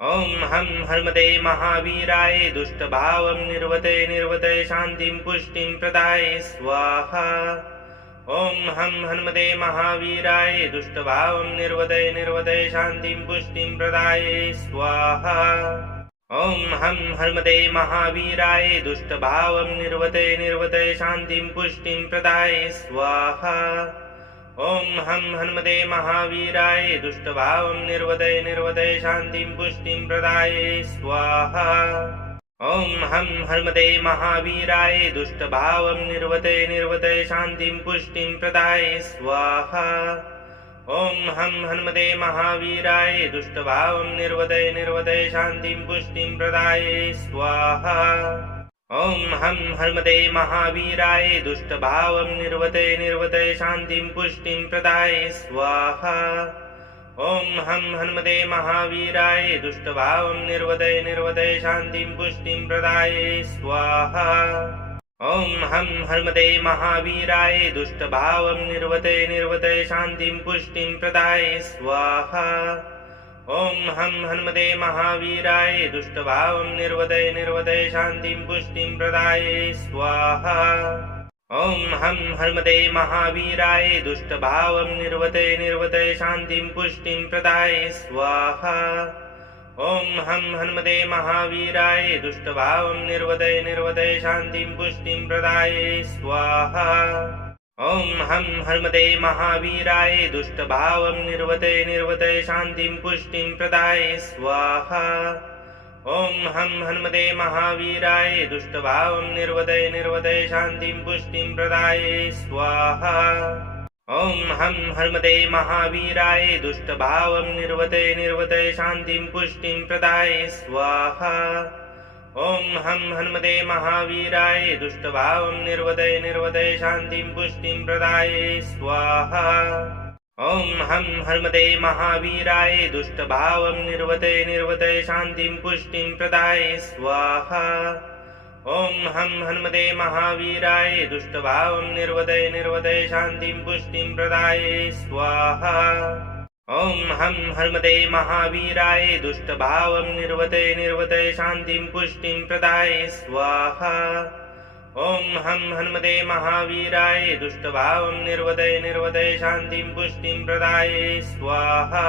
ॐ हं हनुमते महावीराय दुष्टभावं निर्वदय निर्वदय शान्तिं पुष्टिं प्रदाय स्वाहा। ॐ हं हनुमते महावीराय दुष्टभावं निर्वदय निर्वदय शान्तिं पुष्टिं प्रदाय स्वाहा। ॐ हं हनुमते महावीराय दुष्टभावं निर्वदय निर्वदय शान्तिं पुष्टिं प्रदाय स्वाहा। ॐ हं हनुमते महावीराय दुष्टभावं निर्वदय निर्वदय शान्तिं पुष्टिं प्रदाय स्वाहा। ॐ हं हनुमते महावीराय दुष्टभावं निर्वदय निर्वदय शान्तिं पुष्टिं प्रदाय स्वाहा। ॐ हं हनुमते महावीराय दुष्टभावं निर्वदय निर्वदय शान्तिं पुष्टिं प्रदाय स्वाहा। ॐ हं हनुमते महावीराय दुष्टभावं निर्वदय निर्वदय शान्तिं पुष्टिं प्रदाय स्वाहा। ॐ हं हनुमते महावीराय दुष्टभावं निर्वदय निर्वदय शान्तिं पुष्टिं प्रदाय स्वाहा। ॐ हं हनुमते महावीराय दुष्टभावं निर्वदय निर्वदय शान्तिं पुष्टिं प्रदाय स्वाहा। ॐ हं हनुमते महावीराय दुष्टभावं निर्वदय निर्वदय शान्तिं पुष्टिं प्रदाय स्वाहा। ॐ हं हनुमते महावीराय दुष्टभावं निर्वदय निर्वदय शान्तिं पुष्टिं प्रदाय स्वाहा। ॐ हं हन्मते महावीराय दुष्टभावं निर्वदय निर्वदय शान्तिं पुष्टिं प्रदाय स्वाहा। ॐ हं हन्मते महावीराय दुष्टभावं निर्वदय निर्वदय शान्तिं पुष्टिं प्रदाय स्वाहा। ॐ हं हन्मते महावीराय दुष्टभावं निर्वदय निर्वदय शान्तिं पुष्टिं प्रदाय स्वाहा। ॐ हं हन्मते महावीराय दुष्टभावं निर्वदय निर्वदय शान्तिं पुष्टिं प्रदाय स्वाहा। ॐ हं हन्मते महावीराय दुष्टभावं निर्वदय निर्वदय शान्तिं पुष्टिं प्रदाय स्वाहा। ॐ हं हन्मते महावीराय दुष्टभावं निर्वदय निर्वदय शान्तिं पुष्टिं प्रदाय स्वाहा। ॐ हं हन्मते महावीराय दुष्टभावं निर्वदय निर्वदय शान्तिं पुष्टिं प्रदाय स्वाहा। ॐ हं हन्मते महावीराय दुष्टभावं निर्वदय निर्वदय शान्तिं पुष्टिं प्रदाय स्वाहा। ॐ हं हन्मते महावीराय दुष्टभावं निर्वदय निर्वदय शान्तिं पुष्टिं प्रदाय स्वाहा।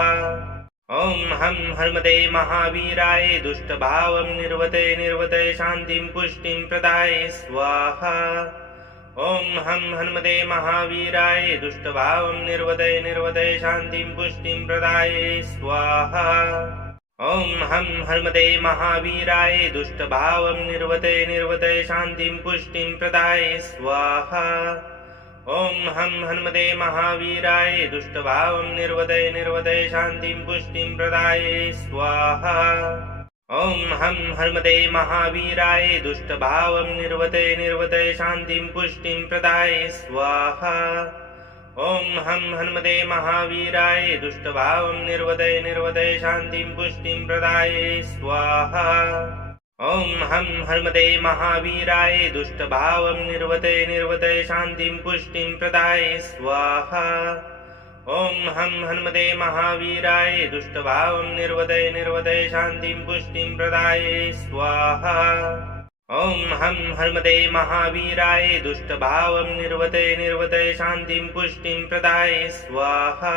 ॐ हं हन्मते महावीराय दुष्टभावं निर्वदय निर्वदय शान्तिं पुष्टिं प्रदाय स्वाहा। ॐ हं हन्मते महावीराय दुष्टभावं निर्वदय निर्वदय शान्तिं पुष्टिं प्रदाय स्वाहा। ॐ हं हन्मते महावीराय दुष्टभावं निर्वदय निर्वदय शान्तिं पुष्टिं प्रदाय स्वाहा। ॐ हं हन्मते महावीराय दुष्टभावं निर्वदय निर्वदय शान्तिं पुष्टिं प्रदाय स्वाहा। ॐ हं हन्मते महावीराय दुष्टभावं निर्वदय निर्वदय शान्तिं पुष्टिं प्रदाय स्वाहा। ॐ हं हन्मते महावीराय दुष्टभावं निर्वदय निर्वदय शान्तिं पुष्टिं प्रदाय स्वाहा। ॐ हं हन्मते महावीराय दुष्टभावं निर्वदय निर्वदय शान्तिं पुष्टिं प्रदाय स्वाहा। ॐ हं हन्मते महावीराय दुष्टभावं निर्वदय निर्वदय शान्तिं पुष्टिं प्रदाय स्वाहा। ॐ हं हन्मते महावीराय दुष्टभावं निर्वदय निर्वदय शान्तिं पुष्टिं प्रदाय स्वाहा।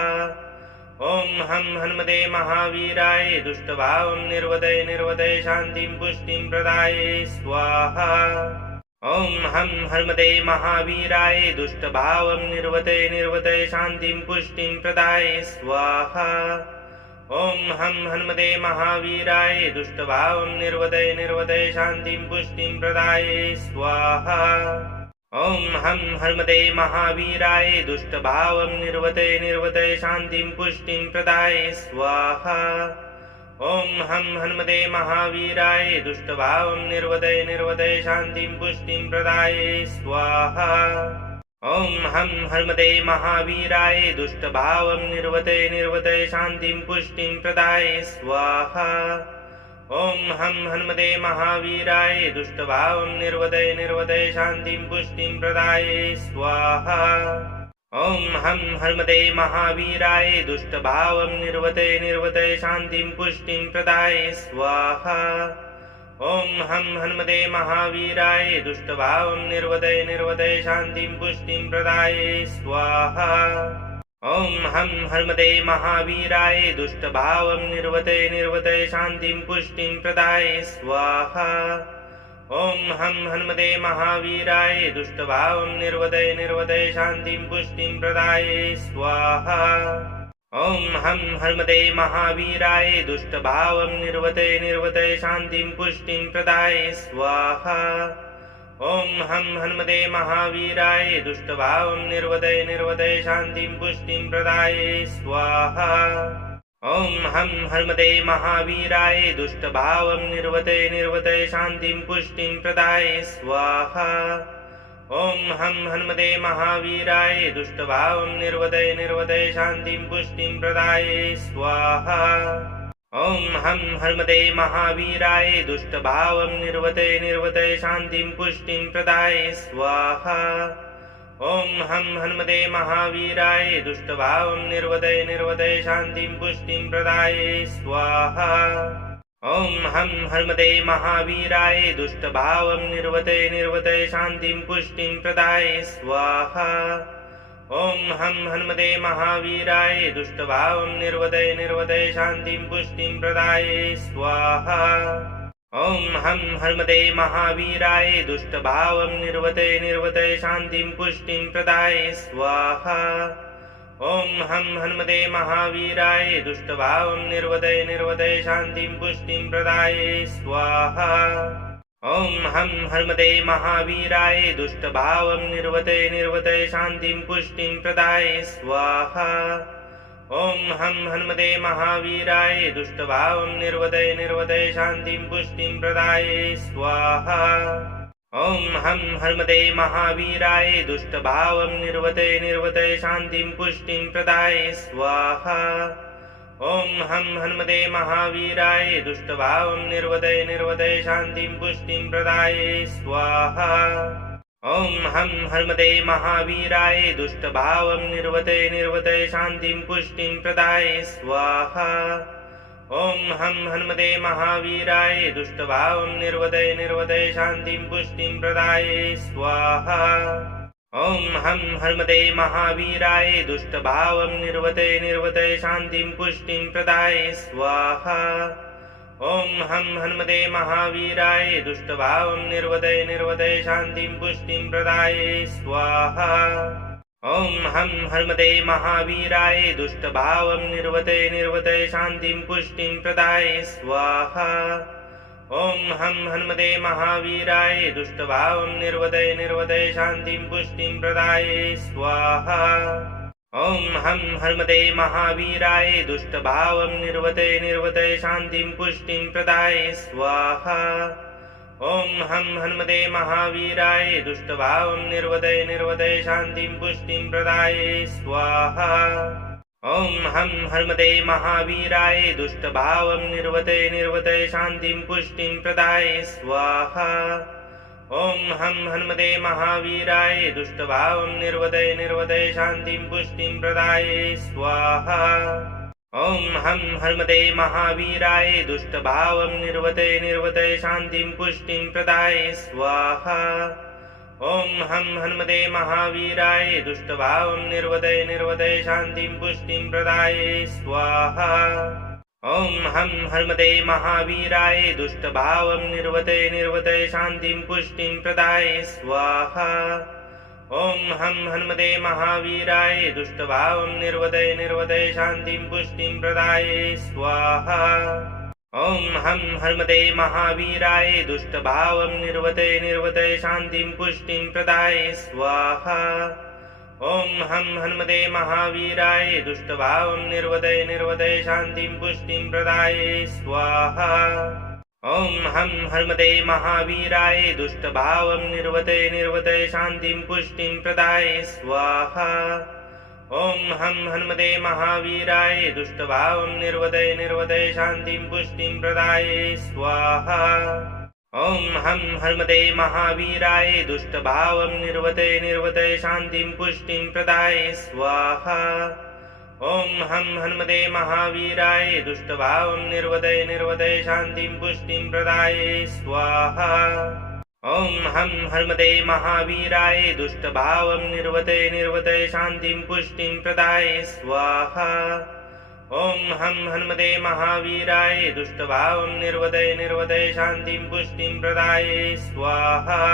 ॐ हं हन्मते महावीराय दुष्टभावं निर्वदय निर्वदय शान्तिं पुष्टिं प्रदाय स्वाहा। ॐ हं हन्मते महावीराय दुष्टभावं निर्वदय निर्वदय शान्तिं पुष्टिं प्रदाय स्वाहा। ॐ हं हन्मते महावीराय दुष्टभावं निर्वदय निर्वदय शान्तिं पुष्टिं प्रदाय स्वाहा। ॐ हं हन्मते महावीराय दुष्टभावं निर्वदय निर्वदय शान्तिं पुष्टिं प्रदाय स्वाहा। ॐ हं हन्मते महावीराय दुष्टभावं निर्वदय निर्वदय शान्तिं पुष्टिं प्रदाय स्वाहा। ॐ हं हन्मते महावीराय दुष्टभावं निर्वदय निर्वदय शान्तिं पुष्टिं प्रदाय स्वाहा। ॐ हं हन्मते महावीराय दुष्टभावं निर्वदय निर्वदय शान्तिं पुष्टिं प्रदाय स्वाहा। ॐ हं हन्मते महावीराय दुष्टभावं निर्वदय निर्वदय शान्तिं पुष्टिं प्रदाय स्वाहा। ॐ हं हन्मते महावीराय दुष्टभावं निर्वदय निर्वदय शान्तिं पुष्टिं प्रदाय स्वाहा। ॐ हं हन्मते महावीराय दुष्टभावं निर्वदय निर्वदय शान्तिं पुष्टिं प्रदाय स्वाहा। ॐ हं हन्मते महावीराय दुष्टभावं निर्वदय निर्वदय शान्तिं पुष्टिं प्रदाय स्वाहा। ॐ हं हन्मते महावीराय दुष्टभावं निर्वदय निर्वदय शान्तिं पुष्टिं प्रदाय स्वाहा। ॐ हं हन्मते महावीराय दुष्टभावं निर्वदय निर्वदय शान्तिं पुष्टिं प्रदाय स्वाहा। ॐ हं हन्मते महावीराय दुष्टभावं निर्वदय निर्वदय शान्तिं पुष्टिं प्रदाय स्वाहा। ॐ हं हन्मते महावीराय दुष्टभावं निर्वदय निर्वदय शान्तिं पुष्टिं प्रदाय स्वाहा। ॐ हं हन्मते महावीराय दुष्टभावं निर्वदय निर्वदय शान्तिं पुष्टिं प्रदाय स्वाहा। ॐ हं हन्मते महावीराय दुष्टभावं निर्वदय निर्वदय शान्तिं पुष्टिं प्रदाय स्वाहा। ॐ हं हन्मते महावीराय दुष्टभावं निर्वदय निर्वदय शान्तिं पुष्टिं प्रदाय स्वाहा। ॐ हं हनुमते महावीराय दुष्टभावं निर्वदय निर्वदय शान्तिं पुष्टिं प्रदाय स्वाहा। ॐ हं हनुमते महावीराय दुष्टभावं निर्वदय निर्वदय शान्तिं पुष्टिं प्रदाय स्वाहा। ॐ हं हनुमते महावीराय दुष्टभावं निर्वदय निर्वदय शान्तिं पुष्टिं प्रदाय स्वाहा। ॐ हं हनुमते महावीराय दुष्टभावं निर्वदय निर्वदय शान्तिं पुष्टिं प्रदाय स्वाहा। ॐ हं हनुमते महावीराय दुष्टभावं निर्वदय निर्वदय शान्तिं पुष्टिं प्रदाय स्वाहा। ॐ हं हनुमते महावीराय दुष्टभावं निर्वदय निर्वदय शान्तिं पुष्टिं प्रदाय स्वाहा। ॐ हं हनुमते महावीराय दुष्टभावं निर्वदय निर्वदय शान्तिं पुष्टिं प्रदाय स्वाहा। ॐ हं हनुमते महावीराय दुष्टभावं निर्वदय निर्वदय शान्तिं पुष्टिं प्रदाय स्वाहा। ॐ हं हनुमते महावीराय दुष्टभावं निर्वदय निर्वदय शान्तिं पुष्टिं प्रदाय स्वाहा। ॐ हं हनुमते महावीराय दुष्टभावं निर्वदय निर्वदय शान्तिं पुष्टिं प्रदाय स्वाहा। ॐ हं हनुमते महावीराय दुष्टभावं निर्वदय निर्वदय शान्तिं पुष्टिं प्रदाय स्वाहा। ॐ हं हनुमते महावीराय दुष्टभावं निर्वदय निर्वदय शान्तिं पुष्टिं प्रदाय स्वाहा। ॐ हं हनुमते महावीराय दुष्टभावं निर्वदय निर्वदय शान्तिं पुष्टिं प्रदाय स्वाहा। ॐ हं हनुमते महावीराय दुष्टभावं निर्वदय निर्वदय शान्तिं पुष्टिं प्रदाय स्वाहा। ॐ हं हनुमते महावीराय दुष्टभावं निर्वदय निर्वदय शान्तिं पुष्टिं प्रदाय स्वाहा। ॐ हं हनुमते महावीराय दुष्टभावं निर्वदय निर्वदय शान्तिं पुष्टिं प्रदाय स्वाहा। ॐ हं हनुमते महावीराय दुष्टभावं निर्वदय निर्वदय शान्तिं पुष्टिं प्रदाय स्वाहा। ॐ हं हनुमते महावीराय दुष्टभावं निर्वदय निर्वदय शान्तिं पुष्टिं प्रदाय स्वाहा। ॐ हं हनुमते महावीराय दुष्टभावं निर्वदय निर्वदय शान्तिं पुष्टिं प्रदाय स्वाहा। ॐ हं हनुमते महावीराय दुष्टभावं निर्वदय निर्वदय शान्तिं पुष्टिं प्रदाय स्वाहा। ॐ हं हनुमते महावीराय दुष्टभावं निर्वदय निर्वदय शान्तिं पुष्टिं प्रदाय स्वाहा। ॐ हं हनुमते महावीराय दुष्टभावं निर्वदय निर्वदय शान्तिं पुष्टिं प्रदाय स्वाहा। ॐ हं हनुमते महावीराय दुष्टभावं निर्वदय निर्वदय शान्तिं पुष्टिं प्रदाय स्वाहा। ॐ हं हनुमते महावीराय दुष्टभावं निर्वदय निर्वदय शान्तिं पुष्टिं प्रदाय स्वाहा। ॐ हं हनुमते महावीराय दुष्टभावं निर्वदय निर्वदय शान्तिं पुष्टिं प्रदाय स्वाहा। ॐ हं हनुमते महावीराय दुष्टभावं निर्वदय निर्वदय शान्तिं पुष्टिं प्रदाय स्वाहा। ॐ हं हनुमते महावीराय दुष्टभावं निर्वदय निर्वदय शान्तिं पुष्टिं प्रदाय स्वाहा। ॐ हं हनुमते महावीराय दुष्टभावं निर्वदय निर्वदय शान्तिं पुष्टिं प्रदाय स्वाहा। ॐ हं हनुमते महावीराय दुष्टभावं निर्वदय निर्वदय शान्तिं पुष्टिं प्रदाय स्वाहा।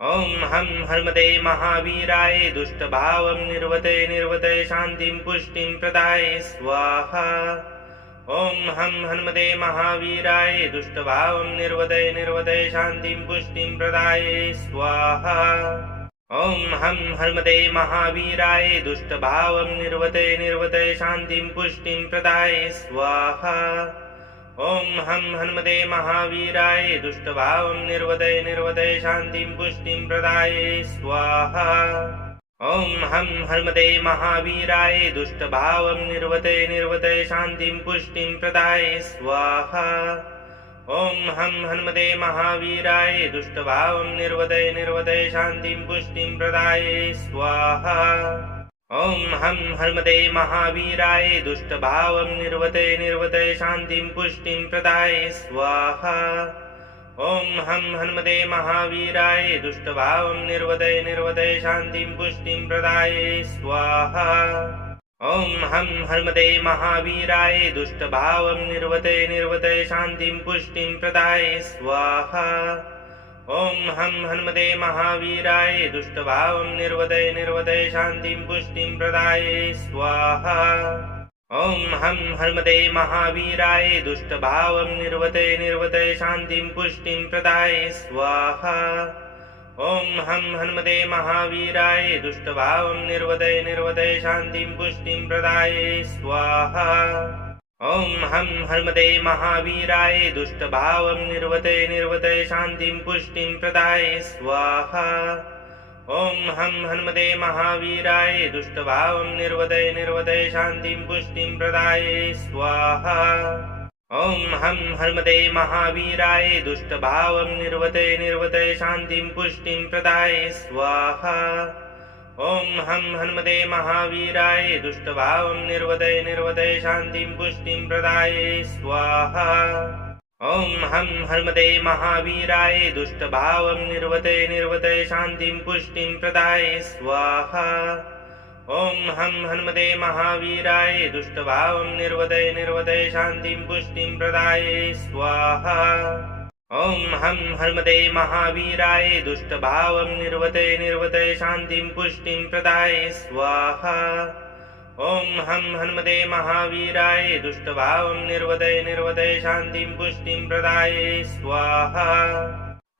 ॐ हं हनुमते महावीराय दुष्टभावं निर्वदय निर्वदय शान्तिं पुष्टिं प्रदाय स्वाहा। ॐ हं हनुमते महावीराय दुष्टभावं निर्वदय निर्वदय शान्तिं पुष्टिं प्रदाय स्वाहा। ॐ हं हनुमते महावीराय दुष्टभावं निर्वदय निर्वदय शान्तिं पुष्टिं प्रदाय स्वाहा। ॐ हं हनुमते महावीराय दुष्टभावं निर्वदय निर्वदय शान्तिं पुष्टिं प्रदाय स्वाहा। ॐ हं हनुमते महावीराय दुष्टभावं निर्वदय निर्वदय शान्तिं पुष्टिं प्रदाय स्वाहा। ॐ हं हनुमते महावीराय दुष्टभावं निर्वदय निर्वदय शान्तिं पुष्टिं प्रदाय स्वाहा। ॐ हं हनुमते महावीराय दुष्टभावं निर्वदय निर्वदय शान्तिं पुष्टिं प्रदाय स्वाहा। ॐ हं हनुमते महावीराय दुष्टभावं निर्वदय निर्वदय शान्तिं पुष्टिं प्रदाय स्वाहा। ॐ हं हनुमते महावीराय दुष्टभावं निर्वदय निर्वदय शान्तिं पुष्टिं प्रदाय स्वाहा। ॐ हं हनुमते महावीराय दुष्टभावं निर्वदय निर्वदय शान्तिं पुष्टिं प्रदाय स्वाहा। ॐ हं हनुमते महावीराय दुष्टभावं निर्वदय निर्वदय शान्तिं पुष्टिं प्रदाय स्वाहा। ॐ हं हनुमते महावीराय दुष्टभावं निर्वदय निर्वदय शान्तिं पुष्टिं प्रदाय स्वाहा। ॐ हं हनुमते महावीराय दुष्टभावं निर्वदय निर्वदय शान्तिं पुष्टिं प्रदाय स्वाहा। ॐ हं हनुमते महावीराय दुष्टभावं निर्वदय निर्वदय शान्तिं पुष्टिं प्रदाय स्वाहा। ॐ हं हनुमते महावीराय दुष्टभावं निर्वदय निर्वदय शान्तिं पुष्टिं प्रदाय स्वाहा। ॐ हं हनुमते महावीराय दुष्टभावं निर्वदय निर्वदय शान्तिं पुष्टिं प्रदाय स्वाहा। ॐ हं हनुमते महावीराय दुष्टभावं निर्वदय निर्वदय शान्तिं पुष्टिं प्रदाय स्वाहा। ॐ हं हनुमते महावीराय दुष्टभावं निर्वदय निर्वदय शान्तिं पुष्टिं प्रदाय स्वाहा। ॐ हं हनुमते महावीराय दुष्टभावं निर्वदय निर्वदय शान्तिं पुष्टिं प्रदाय स्वाहा। ॐ हं हनुमते महावीराय दुष्टभावं निर्वदय निर्वदय शान्तिं पुष्टिं प्रदाय स्वाहा।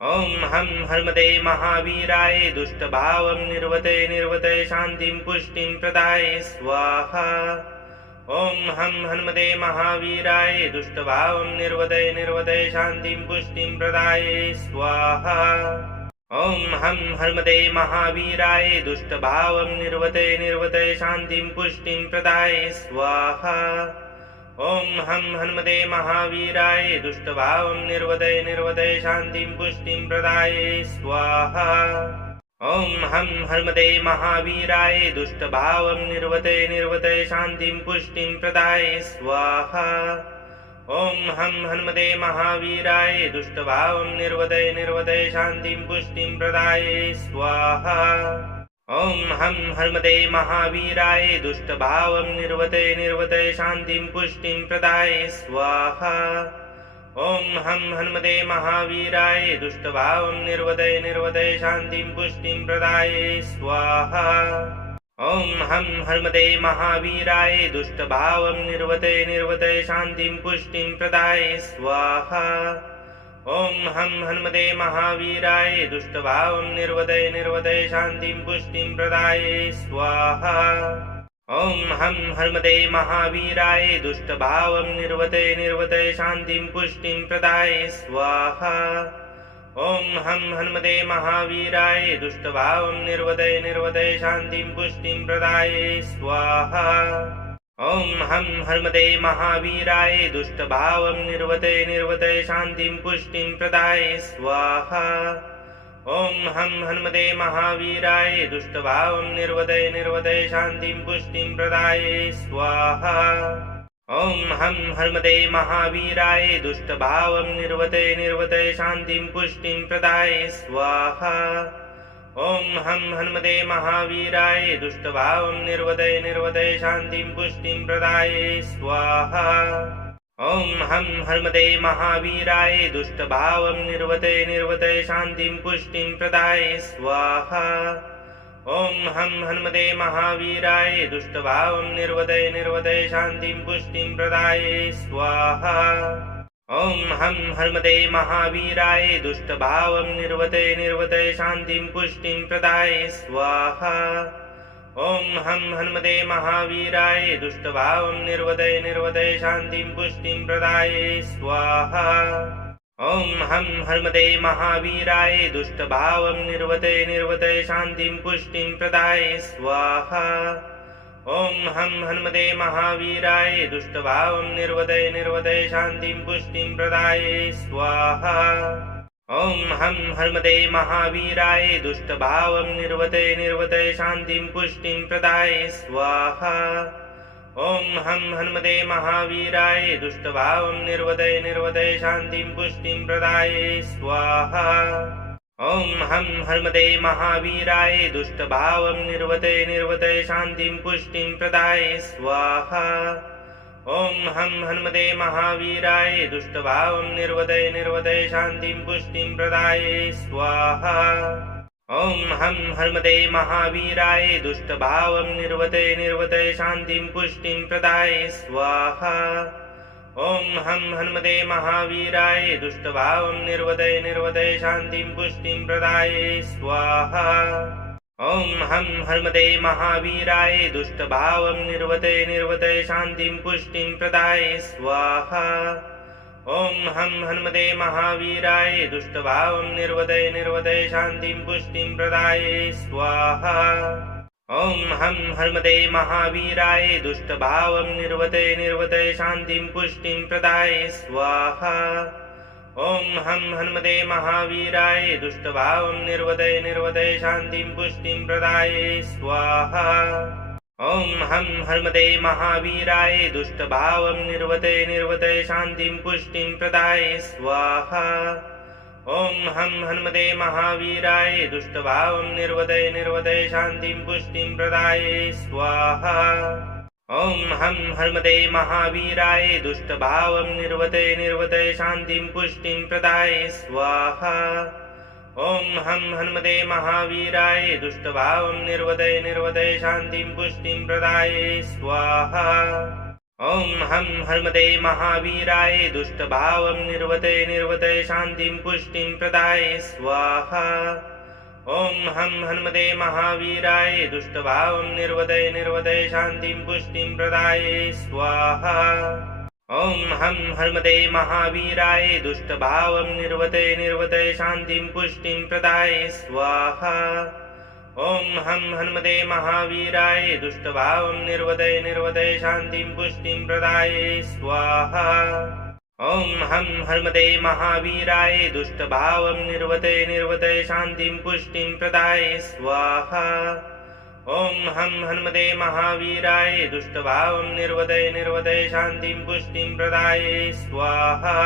ॐ हं हनुमते महावीराय दुष्टभावं निर्वदय निर्वदय शान्तिं पुष्टिं प्रदाय स्वाहा। ॐ हं हनुमते महावीराय दुष्टभावं निर्वदय निर्वदय शान्तिं पुष्टिं प्रदाय स्वाहा। ॐ हं हनुमते महावीराय दुष्टभावं निर्वदय निर्वदय शान्तिं पुष्टिं प्रदाय स्वाहा। ॐ हं हनुमते महावीराय दुष्टभावं निर्वदय निर्वदय शान्तिं पुष्टिं प्रदाय स्वाहा। ॐ हं हनुमते महावीराय दुष्टभावं निर्वदय निर्वदय शान्तिं पुष्टिं प्रदाय स्वाहा। ॐ हं हनुमते महावीराय दुष्टभावं निर्वदय निर्वदय शान्तिं पुष्टिं प्रदाय स्वाहा। ॐ हं हनुमते महावीराय दुष्टभावं निर्वदय निर्वदय शान्तिं पुष्टिं प्रदाय स्वाहा। ॐ हं हनुमते महावीराय दुष्टभावं निर्वदय निर्वदय शान्तिं पुष्टिं प्रदाय स्वाहा। ॐ हं हनुमते महावीराय दुष्टभावं निर्वदय निर्वदय शान्तिं पुष्टिं प्रदाय स्वाहा। ॐ हं हनुमते महावीराय दुष्टभावं निर्वदय निर्वदय शान्तिं पुष्टिं प्रदाय स्वाहा। ॐ हं हनुमते महावीराय दुष्टभावं निर्वदय निर्वदय शान्तिं पुष्टिं प्रदाय स्वाहा। ॐ हं हनुमते महावीराय दुष्टभावं निर्वदय निर्वदय शान्तिं पुष्टिं प्रदाय स्वाहा। ॐ हं हनुमते महावीराय दुष्टभावं निर्वदय निर्वदय शान्तिं पुष्टिं प्रदाय स्वाहा। ॐ हं हनुमते महावीराय दुष्टभावं निर्वदय निर्वदय शान्तिं पुष्टिं प्रदाय स्वाहा। ॐ हं हनुमते महावीराय दुष्टभावं निर्वदय निर्वदय शान्तिं पुष्टिं प्रदाय स्वाहा। ॐ हं हनुमते महावीराय दुष्टभावं निर्वदय निर्वदय शान्तिं पुष्टिं प्रदाय स्वाहा। ॐ हं हनुमते महावीराय दुष्टभावं निर्वदय निर्वदय शान्तिं पुष्टिं प्रदाय स्वाहा। ॐ हं हनुमते महावीराय दुष्टभावं निर्वदय निर्वदय शान्तिं पुष्टिं प्रदाय स्वाहा। ॐ हं हनुमते महावीराय दुष्टभावं निर्वदय निर्वदय शान्तिं पुष्टिं प्रदाय स्वाहा। ॐ हं हनुमते महावीराय दुष्टभावं निर्वदय निर्वदय शान्तिं पुष्टिं प्रदाय स्वाहा। ॐ हं हनुमते महावीराय दुष्टभावं निर्वदय निर्वदय शान्तिं पुष्टिं प्रदाय स्वाहा। ॐ हं हनुमते महावीराय दुष्टभावं निर्वदय निर्वदय शान्तिं पुष्टिं प्रदाय स्वाहा। ॐ हं हनुमते महावीराय दुष्टभावं निर्वदय निर्वदय शान्तिं पुष्टिं प्रदाय स्वाहा। ॐ हं हनुमते महावीराय दुष्टभावं निर्वदय निर्वदय शान्तिं पुष्टिं प्रदाय स्वाहा। ॐ हं हनुमते महावीराय दुष्टभावं निर्वदय निर्वदय शान्तिं पुष्टिं प्रदाय स्वाहा। ॐ हं हनुमते महावीराय दुष्टभावं निर्वदय निर्वदय शान्तिं पुष्टिं प्रदाय स्वाहा। ॐ हं हनुमते महावीराय दुष्टभावं निर्वदय निर्वदय शान्तिं पुष्टिं प्रदाय स्वाहा। ॐ हं हनुमते महावीराय दुष्टभावं निर्वदय निर्वदय शान्तिं पुष्टिं प्रदाय स्वाहा। ॐ हं हनुमते महावीराय दुष्टभावं निर्वदय निर्वदय शान्तिं पुष्टिं प्रदाय स्वाहा। ॐ हं हनुमते महावीराय दुष्टभावं निर्वदय निर्वदय शान्तिं पुष्टिं प्रदाय स्वाहा। ॐ हं हनुमते महावीराय दुष्टभावं निर्वदय निर्वदय शान्तिं पुष्टिं प्रदाय स्वाहा। ॐ हं हनुमते महावीराय दुष्टभावं निर्वदय निर्वदय शान्तिं पुष्टिं प्रदाय स्वाहा। ॐ हं हनुमते महावीराय दुष्टभावं निर्वदय निर्वदय शान्तिं पुष्टिं प्रदाय स्वाहा। ॐ हं हनुमते महावीराय दुष्टभावं निर्वदय निर्वदय शान्तिं पुष्टिं प्रदाय स्वाहा। ॐ हं हनुमते महावीराय दुष्टभावं निर्वदय निर्वदय शान्तिं पुष्टिं प्रदाय स्वाहा। ॐ हं हनुमते महावीराय दुष्टभावं निर्वदय निर्वदय शान्तिं पुष्टिं प्रदाय स्वाहा। ॐ हं हनुमते महावीराय दुष्टभावं निर्वदय निर्वदय शान्तिं पुष्टिं प्रदाय स्वाहा। ॐ हं हनुमते महावीराय दुष्टभावं निर्वदय निर्वदय शान्तिं पुष्टिं प्रदाय स्वाहा। ॐ हं हनुमते महावीराय दुष्टभावं निर्वदय निर्वदय शान्तिं पुष्टिं प्रदाय स्वाहा। ॐ हं हनुमते महावीराय दुष्टभावं निर्वदय निर्वदय शान्तिं पुष्टिं प्रदाय स्वाहा। ॐ हं हनुमते महावीराय दुष्टभावं निर्वदय निर्वदय शान्तिं पुष्टिं प्रदाय स्वाहा। ॐ हं हनुमते महावीराय दुष्टभावं निर्वदय निर्वदय शान्तिं पुष्टिं प्रदाय स्वाहा।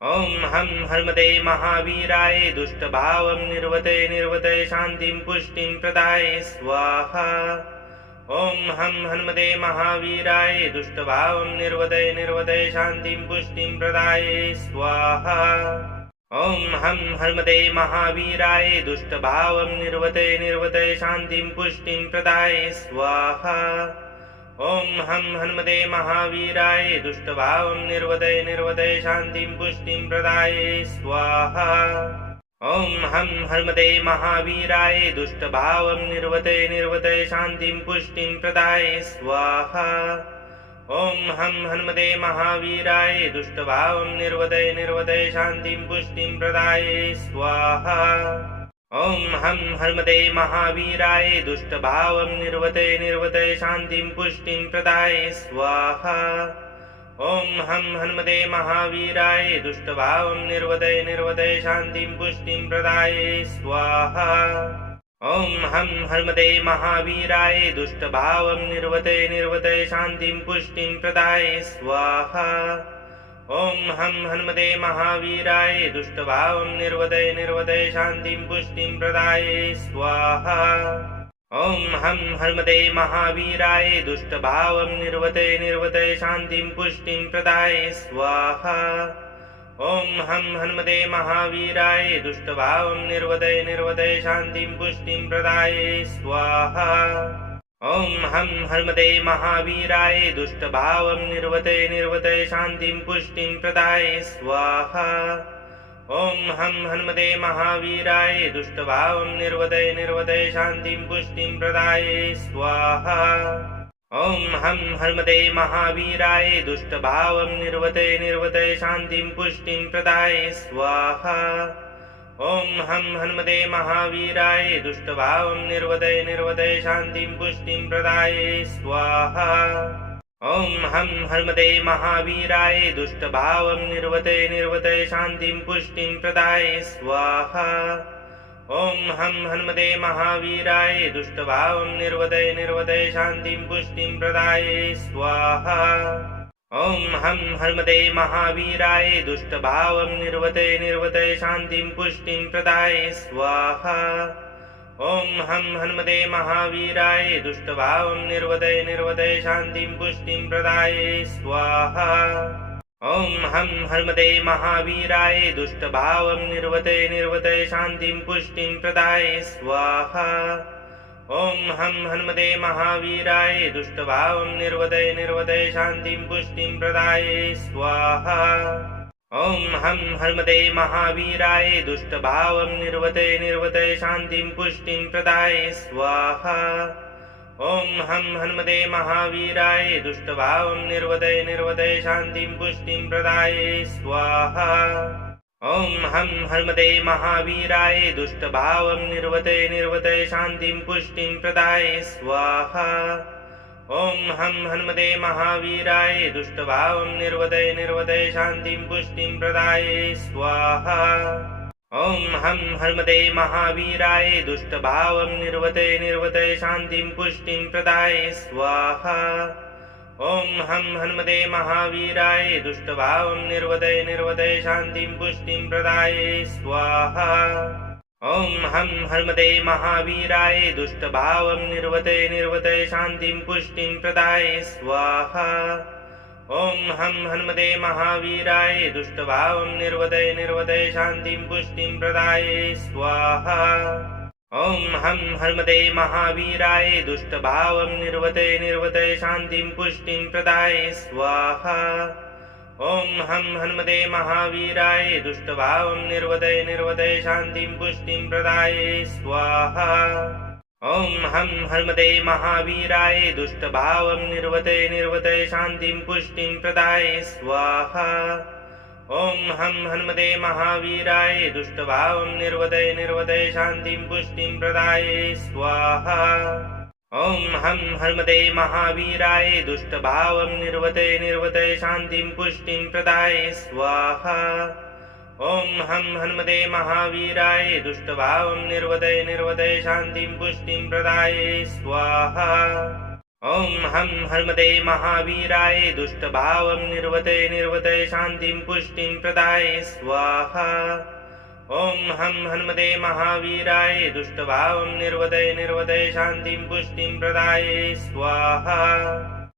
ॐ हं हनुमते महावीराय दुष्टभावं निर्वदय निर्वदय शान्तिं पुष्टिं प्रदाय स्वाहा। ॐ हं हनुमते महावीराय दुष्टभावं निर्वदय निर्वदय शान्तिं पुष्टिं प्रदाय स्वाहा। ॐ हं हनुमते महावीराय दुष्टभावं निर्वदय निर्वदय शान्तिं पुष्टिं प्रदाय स्वाहा। ॐ हं हनुमते महावीराय दुष्टभावं निर्वदय निर्वदय शान्तिं पुष्टिं प्रदाय स्वाहा। ॐ हं हनुमते महावीराय दुष्टभावं निर्वदय निर्वदय शान्तिं पुष्टिं प्रदाय स्वाहा। ॐ हं हनुमते महावीराय दुष्टभावं निर्वदय निर्वदय शान्तिं पुष्टिं प्रदाय स्वाहा। ॐ हं हनुमते महावीराय दुष्टभावं निर्वदय निर्वदय शान्तिं पुष्टिं प्रदाय स्वाहा। ॐ हं हनुमते महावीराय दुष्टभावं निर्वदय निर्वदय शान्तिं पुष्टिं प्रदाय स्वाहा। ॐ हं हनुमते महावीराय दुष्टभावं निर्वदय निर्वदय शान्तिं पुष्टिं प्रदाय स्वाहा। ॐ हं हनुमते महावीराय दुष्टभावं निर्वदय निर्वदय शान्तिं पुष्टिं प्रदाय स्वाहा। ॐ हं हनुमते महावीराय दुष्टभावं निर्वदय निर्वदय शान्तिं पुष्टिं प्रदाय स्वाहा। ॐ हं हनुमते महावीराय दुष्टभावं निर्वदय निर्वदय शान्तिं पुष्टिं प्रदाय स्वाहा। ॐ हं हनुमते महावीराय दुष्टभावं निर्वदय निर्वदय शान्तिं पुष्टिं प्रदाय स्वाहा। ॐ हं हनुमते महावीराय दुष्टभावं निर्वदय निर्वदय शान्तिं पुष्टिं प्रदाय स्वाहा। ॐ हं हनुमते महावीराय दुष्टभावं निर्वदय निर्वदय शान्तिं पुष्टिं प्रदाय स्वाहा। ॐ हं हनुमते महावीराय दुष्टभावं निर्वदय निर्वदय शान्तिं पुष्टिं प्रदाय स्वाहा। ॐ हं हनुमते महावीराय दुष्टभावं निर्वदय निर्वदय शान्तिं पुष्टिं प्रदाय स्वाहा। ॐ हं हनुमते महावीराय दुष्टभावं निर्वदय निर्वदय शान्तिं पुष्टिं प्रदाय स्वाहा। ॐ हं हनुमते महावीराय दुष्टभावं निर्वदय निर्वदय शान्तिं पुष्टिं प्रदाय स्वाहा। ॐ हं हनुमते महावीराय दुष्टभावं निर्वदय निर्वदय शान्तिं पुष्टिं प्रदाय स्वाहा। ॐ हं हनुमते महावीराय दुष्टभावं निर्वदय निर्वदय शान्तिं पुष्टिं प्रदाय स्वाहा। ॐ हं हनुमते महावीराय दुष्टभावं निर्वदय निर्वदय शान्तिं पुष्टिं प्रदाय स्वाहा। ॐ हं हनुमते महावीराय दुष्टभावं निर्वदय निर्वदय शान्तिं पुष्टिं प्रदाय स्वाहा। ॐ हं हनुमते महावीराय दुष्टभावं निर्वदय निर्वदय शान्तिं पुष्टिं प्रदाय स्वाहा। ॐ हं हनुमते महावीराय दुष्टभावं निर्वदय निर्वदय शान्तिं पुष्टिं प्रदाय स्वाहा। ॐ हं हनुमते महावीराय दुष्टभावं निर्वदय निर्वदय शान्तिं पुष्टिं प्रदाय स्वाहा। ॐ हं हनुमते महावीराय दुष्टभावं निर्वदय निर्वदय शान्तिं पुष्टिं प्रदाय स्वाहा। ॐ हं हनुमते महावीराय दुष्टभावं निर्वदय निर्वदय शान्तिं पुष्टिं प्रदाय स्वाहा। ॐ हं हनुमते महावीराय दुष्टभावं निर्वदय निर्वदय शान्तिं पुष्टिं प्रदाय स्वाहा। ॐ हं हनुमते महावीराय दुष्टभावं निर्वदय निर्वदय शान्तिं पुष्टिं प्रदाय स्वाहा। ॐ हं हनुमते महावीराय दुष्टभावं निर्वदय निर्वदय शान्तिं पुष्टिं प्रदाय स्वाहा। ॐ हं हनुमते महावीराय दुष्टभावं निर्वदय निर्वदय शान्तिं पुष्टिं प्रदाय स्वाहा। ॐ हं हनुमते महावीराय दुष्टभावं निर्वदय निर्वदय शान्तिं पुष्टिं प्रदाय स्वाहा। ॐ हं हनुमते महावीराय दुष्टभावं निर्वदय निर्वदय शान्तिं पुष्टिं प्रदाय स्वाहा। ॐ हं हनुमते महावीराय दुष्टभावं निर्वदय निर्वदय शान्तिं पुष्टिं प्रदाय स्वाहा। ॐ हं हनुमते महावीराय दुष्टभावं निर्वदय निर्वदय शान्तिं पुष्टिं प्रदाय स्वाहा। ॐ हं हनुमते महावीराय दुष्टभावं निर्वदय निर्वदय शान्तिं पुष्टिं प्रदाय स्वाहा। ॐ हं हनुमते महावीराय दुष्टभावं निर्वदय निर्वदय शान्तिं पुष्टिं प्रदाय स्वाहा।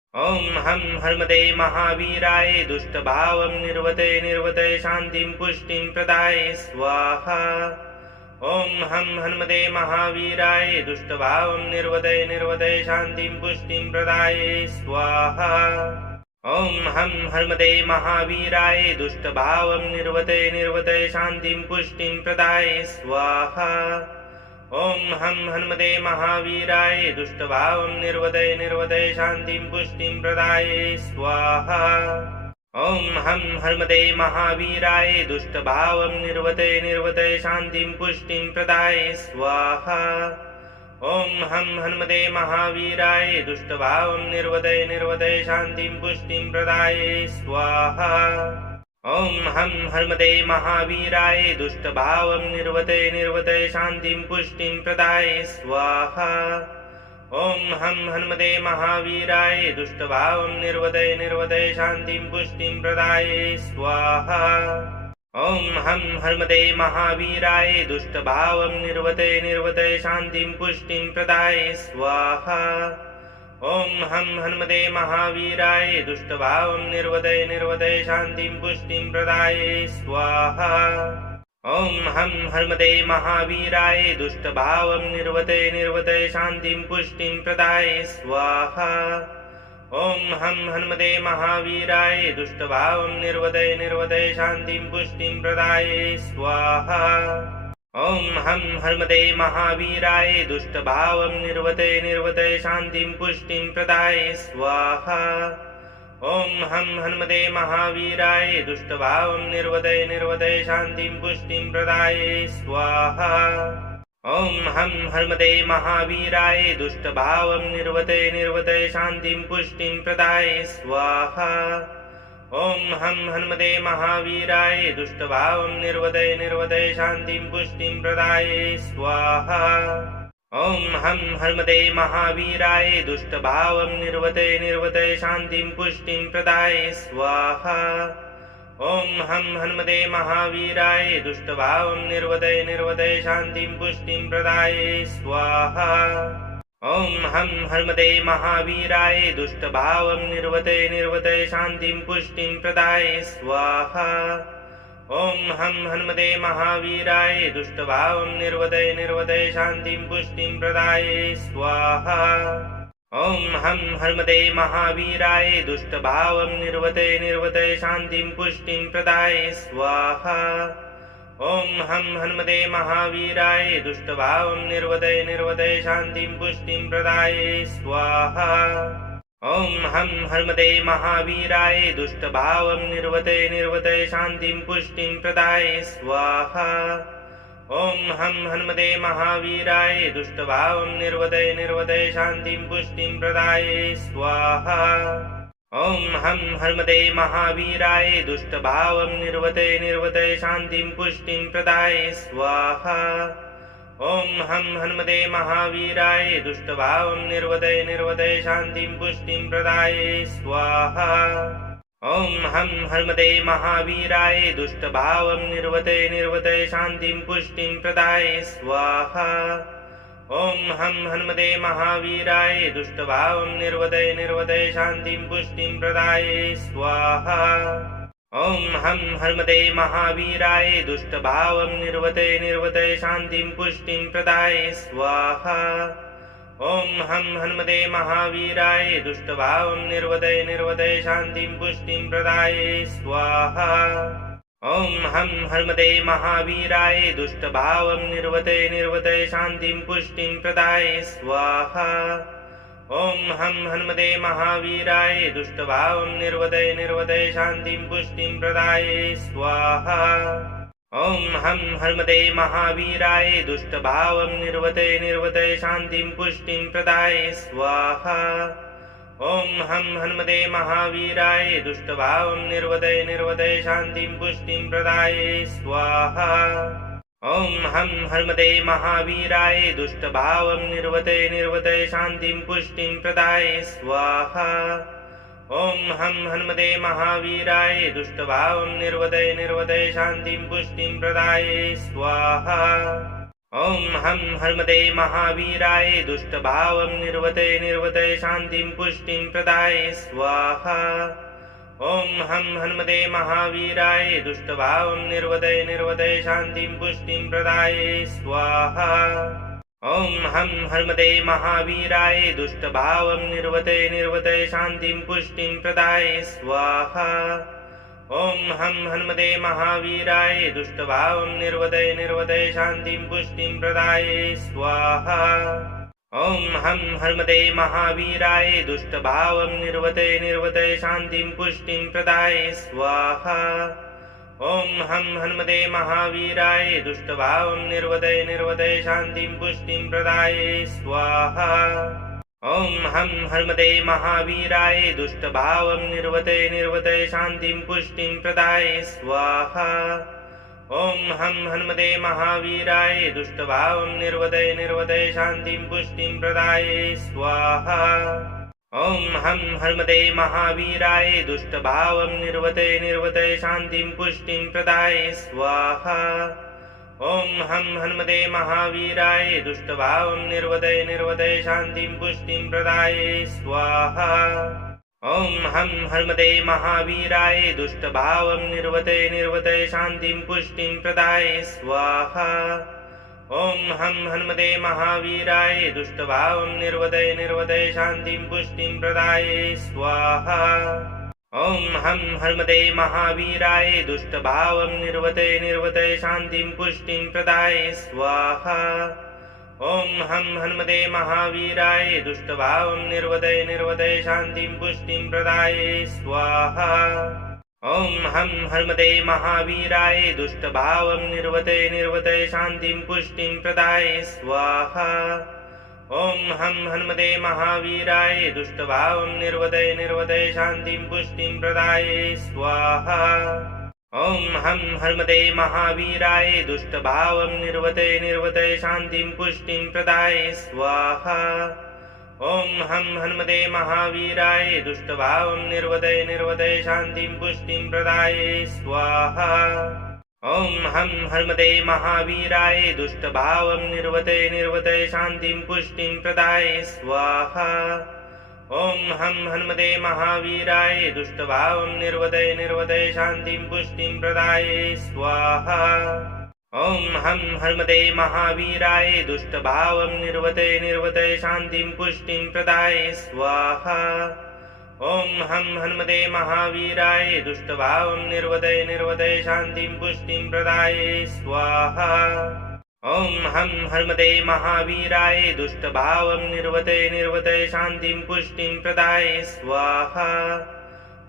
ॐ हं हनुमते महावीराय दुष्टभावं निर्वदय निर्वदय शान्तिं पुष्टिं प्रदाय स्वाहा। ॐ हं हनुमते महावीराय दुष्टभावं निर्वदय निर्वदय शान्तिं पुष्टिं प्रदाय स्वाहा। ॐ हं हनुमते महावीराय दुष्टभावं निर्वदय निर्वदय शान्तिं पुष्टिं प्रदाय स्वाहा। ॐ हं हनुमते महावीराय दुष्टभावं निर्वदय निर्वदय शान्तिं पुष्टिं प्रदाय स्वाहा। ॐ हं हनुमते महावीराय दुष्टभावं निर्वदय निर्वदय शान्तिं पुष्टिं प्रदाय स्वाहा। ॐ हं हनुमते महावीराय दुष्टभावं निर्वदय निर्वदय शान्तिं पुष्टिं प्रदाय स्वाहा। ॐ हं हनुमते महावीराय दुष्टभावं निर्वदय निर्वदय शान्तिं पुष्टिं प्रदाय स्वाहा। ॐ हं हनुमते महावीराय दुष्टभावं निर्वदय निर्वदय शान्तिं पुष्टिं प्रदाय स्वाहा। ॐ हं हनुमते महावीराय दुष्टभावं निर्वदय निर्वदय शान्तिं पुष्टिं प्रदाय स्वाहा। ॐ हं हनुमते महावीराय दुष्टभावं निर्वदय निर्वदय शान्तिं पुष्टिं प्रदाय स्वाहा। ॐ हं हनुमते महावीराय दुष्टभावं निर्वदय निर्वदय शान्तिं पुष्टिं प्रदाय स्वाहा। ॐ हं हनुमते महावीराय दुष्टभावं निर्वदय निर्वदय शान्तिं पुष्टिं प्रदाय स्वाहा। ॐ हं हनुमते महावीराय दुष्टभावं निर्वदय निर्वदय शान्तिं पुष्टिं प्रदाय स्वाहा। ॐ हं हनुमते महावीराय दुष्टभावं निर्वदय निर्वदय शान्तिं पुष्टिं प्रदाय स्वाहा। ॐ हं हनुमते महावीराय दुष्टभावं निर्वदय निर्वदय शान्तिं पुष्टिं प्रदाय स्वाहा। ॐ हं हनुमते महावीराय दुष्टभावं निर्वदय निर्वदय शान्तिं पुष्टिं प्रदाय स्वाहा। ॐ हं हनुमते महावीराय दुष्टभावं निर्वदय निर्वदय शान्तिं पुष्टिं प्रदाय स्वाहा। ॐ हं हनुमते महावीराय दुष्टभावं निर्वदय निर्वदय शान्तिं पुष्टिं प्रदाय स्वाहा। ॐ हं हनुमते महावीराय दुष्टभावं निर्वदय निर्वदय शान्तिं पुष्टिं प्रदाय स्वाहा। ॐ हं हनुमते महावीराय दुष्टभावं निर्वदय निर्वदय शान्तिं पुष्टिं प्रदाय स्वाहा। ॐ हं हनुमते महावीराय दुष्टभावं निर्वदय निर्वदय शान्तिं पुष्टिं प्रदाय स्वाहा। ॐ हं हनुमते महावीराय दुष्टभावं निर्वदय निर्वदय शान्तिं पुष्टिं प्रदाय स्वाहा। ॐ हं हनुमते महावीराय दुष्टभावं निर्वदय निर्वदय शान्तिं पुष्टिं प्रदाय स्वाहा। ॐ हं हनुमते महावीराय दुष्टभावं निर्वदय निर्वदय शान्तिं पुष्टिं प्रदाय स्वाहा। ॐ हं हनुमते महावीराय दुष्टभावं निर्वदय निर्वदय शान्तिं पुष्टिं प्रदाय स्वाहा। ॐ हं हनुमते महावीराय दुष्टभावं निर्वदय निर्वदय शान्तिं पुष्टिं प्रदाय स्वाहा। ॐ हं हनुमते महावीराय दुष्टभावं निर्वदय निर्वदय शान्तिं पुष्टिं प्रदाय स्वाहा। ॐ हं हनुमते महावीराय दुष्टभावं निर्वदय निर्वदय शान्तिं पुष्टिं प्रदाय स्वाहा। ॐ हं हनुमते महावीराय दुष्टभावं निर्वदय निर्वदय शान्तिं पुष्टिं प्रदाय स्वाहा। ॐ हं हनुमते महावीराय दुष्टभावं निर्वदय निर्वदय शान्तिं पुष्टिं प्रदाय स्वाहा। ॐ हं हनुमते महावीराय दुष्टभावं निर्वदय निर्वदय शान्तिं पुष्टिं प्रदाय स्वाहा। ॐ हं हनुमते महावीराय दुष्टभावं निर्वदय निर्वदय शान्तिं पुष्टिं प्रदाय स्वाहा। ॐ हं हनुमते महावीराय दुष्टभावं निर्वदय निर्वदय शान्तिं पुष्टिं प्रदाय स्वाहा। ॐ हं हनुमते महावीराय दुष्टभावं निर्वदय निर्वदय शान्तिं पुष्टिं प्रदाय स्वाहा। ॐ हं हनुमते महावीराय दुष्टभावं निर्वदय निर्वदय शान्तिं पुष्टिं प्रदाय स्वाहा। ॐ हं हनुमते महावीराय दुष्टभावं निर्वदय निर्वदय शान्तिं पुष्टिं प्रदाय स्वाहा। ॐ हं हनुमते महावीराय दुष्टभावं निर्वदय निर्वदय शान्तिं पुष्टिं प्रदाय स्वाहा। ॐ हं हनुमते महावीराय दुष्टभावं निर्वदय निर्वदय शान्तिं पुष्टिं प्रदाय स्वाहा। ॐ हं हनुमते महावीराय दुष्टभावं निर्वदय निर्वदय शान्तिं पुष्टिं प्रदाय स्वाहा। ॐ हं हनुमते महावीराय दुष्टभावं निर्वदय निर्वदय शान्तिं पुष्टिं प्रदाय स्वाहा। ॐ हं हनुमते महावीराय दुष्टभावं निर्वदय निर्वदय शान्तिं पुष्टिं प्रदाय स्वाहा। ॐ हं हनुमते महावीराय दुष्टभावं निर्वदय निर्वदय शान्तिं पुष्टिं प्रदाय स्वाहा। ॐ हं हनुमते महावीराय दुष्टभावं निर्वदय निर्वदय शान्तिं पुष्टिं प्रदाय स्वाहा। ॐ हं हनुमते महावीराय दुष्टभावं निर्वदय निर्वदय शान्तिं पुष्टिं प्रदाय स्वाहा। ॐ हं हनुमते महावीराय दुष्टभावं निर्वदय निर्वदय शान्तिं पुष्टिं प्रदाय स्वाहा। ॐ हं हनुमते महावीराय दुष्टभावं निर्वदय निर्वदय शान्तिं पुष्टिं प्रदाय स्वाहा। ॐ हं हनुमते महावीराय दुष्टभावं निर्वदय निर्वदय शान्तिं पुष्टिं प्रदाय स्वाहा। ॐ हं हनुमते महावीराय दुष्टभावं निर्वदय निर्वदय शान्तिं पुष्टिं प्रदाय स्वाहा। ॐ हं हनुमते महावीराय दुष्टभावं निर्वदय निर्वदय शान्तिं पुष्टिं प्रदाय स्वाहा। ॐ हं हनुमते महावीराय दुष्टभावं निर्वदय निर्वदय शान्तिं पुष्टिं प्रदाय स्वाहा। ॐ हं हनुमते महावीराय दुष्टभावं निर्वदय निर्वदय शान्तिं पुष्टिं प्रदाय स्वाहा। ॐ हं हनुमते महावीराय दुष्टभावं निर्वदय निर्वदय शान्तिं पुष्टिं प्रदाय स्वाहा। ॐ हं हनुमते महावीराय दुष्टभावं निर्वदय निर्वदय शान्तिं पुष्टिं प्रदाय स्वाहा। ॐ हं हनुमते महावीराय दुष्टभावं निर्वदय निर्वदय शान्तिं पुष्टिं प्रदाय स्वाहा। ॐ हं हनुमते महावीराय दुष्टभावं निर्वदय निर्वदय शान्तिं पुष्टिं प्रदाय स्वाहा। ॐ हं हनुमते महावीराय दुष्टभावं निर्वदय निर्वदय शान्तिं पुष्टिं प्रदाय स्वाहा। ॐ हं हनुमते महावीराय दुष्टभावं निर्वदय निर्वदय शान्तिं पुष्टिं प्रदाय स्वाहा। ॐ हं हनुमते महावीराय दुष्टभावं निर्वदय निर्वदय शान्तिं पुष्टिं प्रदाय स्वाहा। ॐ हं हनुमते महावीराय दुष्टभावं निर्वदय निर्वदय शान्तिं पुष्टिं प्रदाय स्वाहा।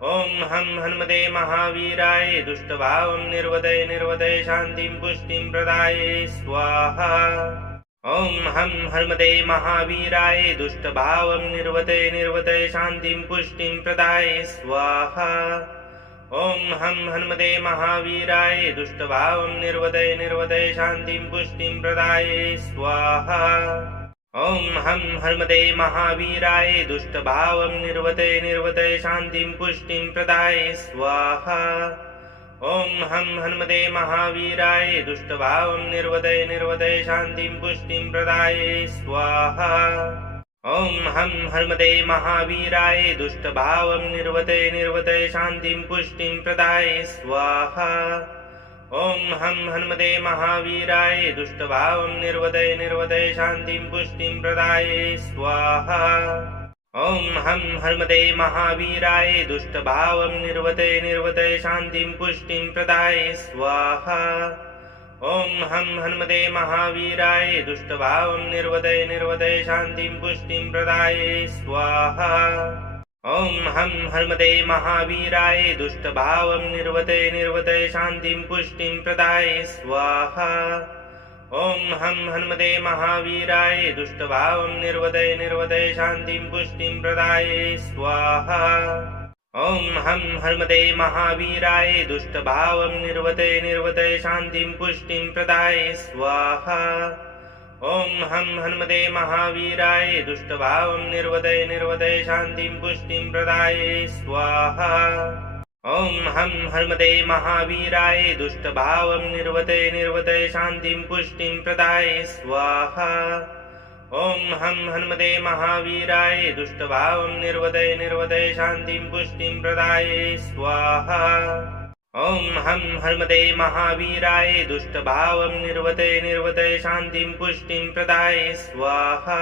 ॐ हं हनुमते महावीराय दुष्टभावं निर्वदय निर्वदय शान्तिं पुष्टिं प्रदाय स्वाहा। ॐ हं हनुमते महावीराय दुष्टभावं निर्वदय निर्वदय शान्तिं पुष्टिं प्रदाय स्वाहा। ॐ हं हनुमते महावीराय दुष्टभावं निर्वदय निर्वदय शान्तिं पुष्टिं प्रदाय स्वाहा। ॐ हं हनुमते महावीराय दुष्टभावं निर्वदय निर्वदय शान्तिं पुष्टिं प्रदाय स्वाहा। ॐ हं हनुमते महावीराय दुष्टभावं निर्वदय निर्वदय शान्तिं पुष्टिं प्रदाय स्वाहा। ॐ हं हनुमते महावीराय दुष्टभावं निर्वदय निर्वदय शान्तिं पुष्टिं प्रदाय स्वाहा। ॐ हं हनुमते महावीराय दुष्टभावं निर्वदय निर्वदय शान्तिं पुष्टिं प्रदाय स्वाहा। ॐ हं हनुमते महावीराय दुष्टभावं निर्वदय निर्वदय शान्तिं पुष्टिं प्रदाय स्वाहा। ॐ हं हनुमते महावीराय दुष्टभावं निर्वदय निर्वदय शान्तिं पुष्टिं प्रदाय स्वाहा। ॐ हं हनुमते महावीराय दुष्टभावं निर्वदय निर्वदय शान्तिं पुष्टिं प्रदाय स्वाहा। ॐ हं हनुमते महावीराय दुष्टभावं निर्वदय निर्वदय शान्तिं पुष्टिं प्रदाय स्वाहा। ॐ हं हनुमते महावीराय दुष्टभावं निर्वदय निर्वदय शान्तिं पुष्टिं प्रदाय स्वाहा। ॐ हं हनुमते महावीराय दुष्टभावं निर्वदय निर्वदय शान्तिं पुष्टिं प्रदाय स्वाहा। ॐ हं हनुमते महावीराय दुष्टभावं निर्वदय निर्वदय शान्तिं पुष्टिं प्रदाय स्वाहा। ॐ हं हनुमते महावीराय दुष्टभावं निर्वदय निर्वदय शान्तिं पुष्टिं प्रदाय स्वाहा। ॐ हं हनुमते महावीराय दुष्टभावं निर्वदय निर्वदय शान्तिं पुष्टिं प्रदाय स्वाहा।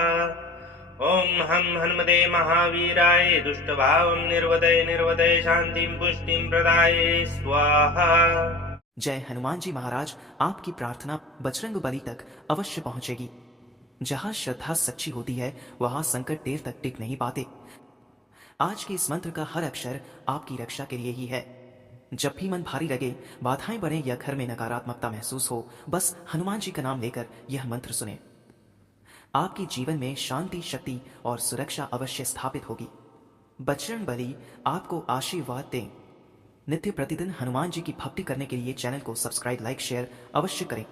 ॐ हं हनुमते महावीराय दुष्टभावं निर्वदय निर्वदय शान्तिं पुष्टिं प्रदाय स्वाहा। जय हनुमान जी महाराज, आपकी प्रार्थना बजरंग बली तक अवश्य पहुंचेगी। जहां श्रद्धा सच्ची होती है वहां संकट देर तक टिक नहीं पाते। आज के इस मंत्र का हर अक्षर आपकी रक्षा के लिए ही है। जब भी मन भारी लगे, बाधाएं बढ़े या घर में नकारात्मकता महसूस हो, बस हनुमान जी का नाम लेकर यह मंत्र सुने। आपके जीवन में शांति, शक्ति और सुरक्षा अवश्य स्थापित होगी। बजरंग बली आपको आशीर्वाद दें। नित्य प्रतिदिन हनुमान जी की भक्ति करने के लिए चैनल को सब्सक्राइब, लाइक, शेयर अवश्य करें।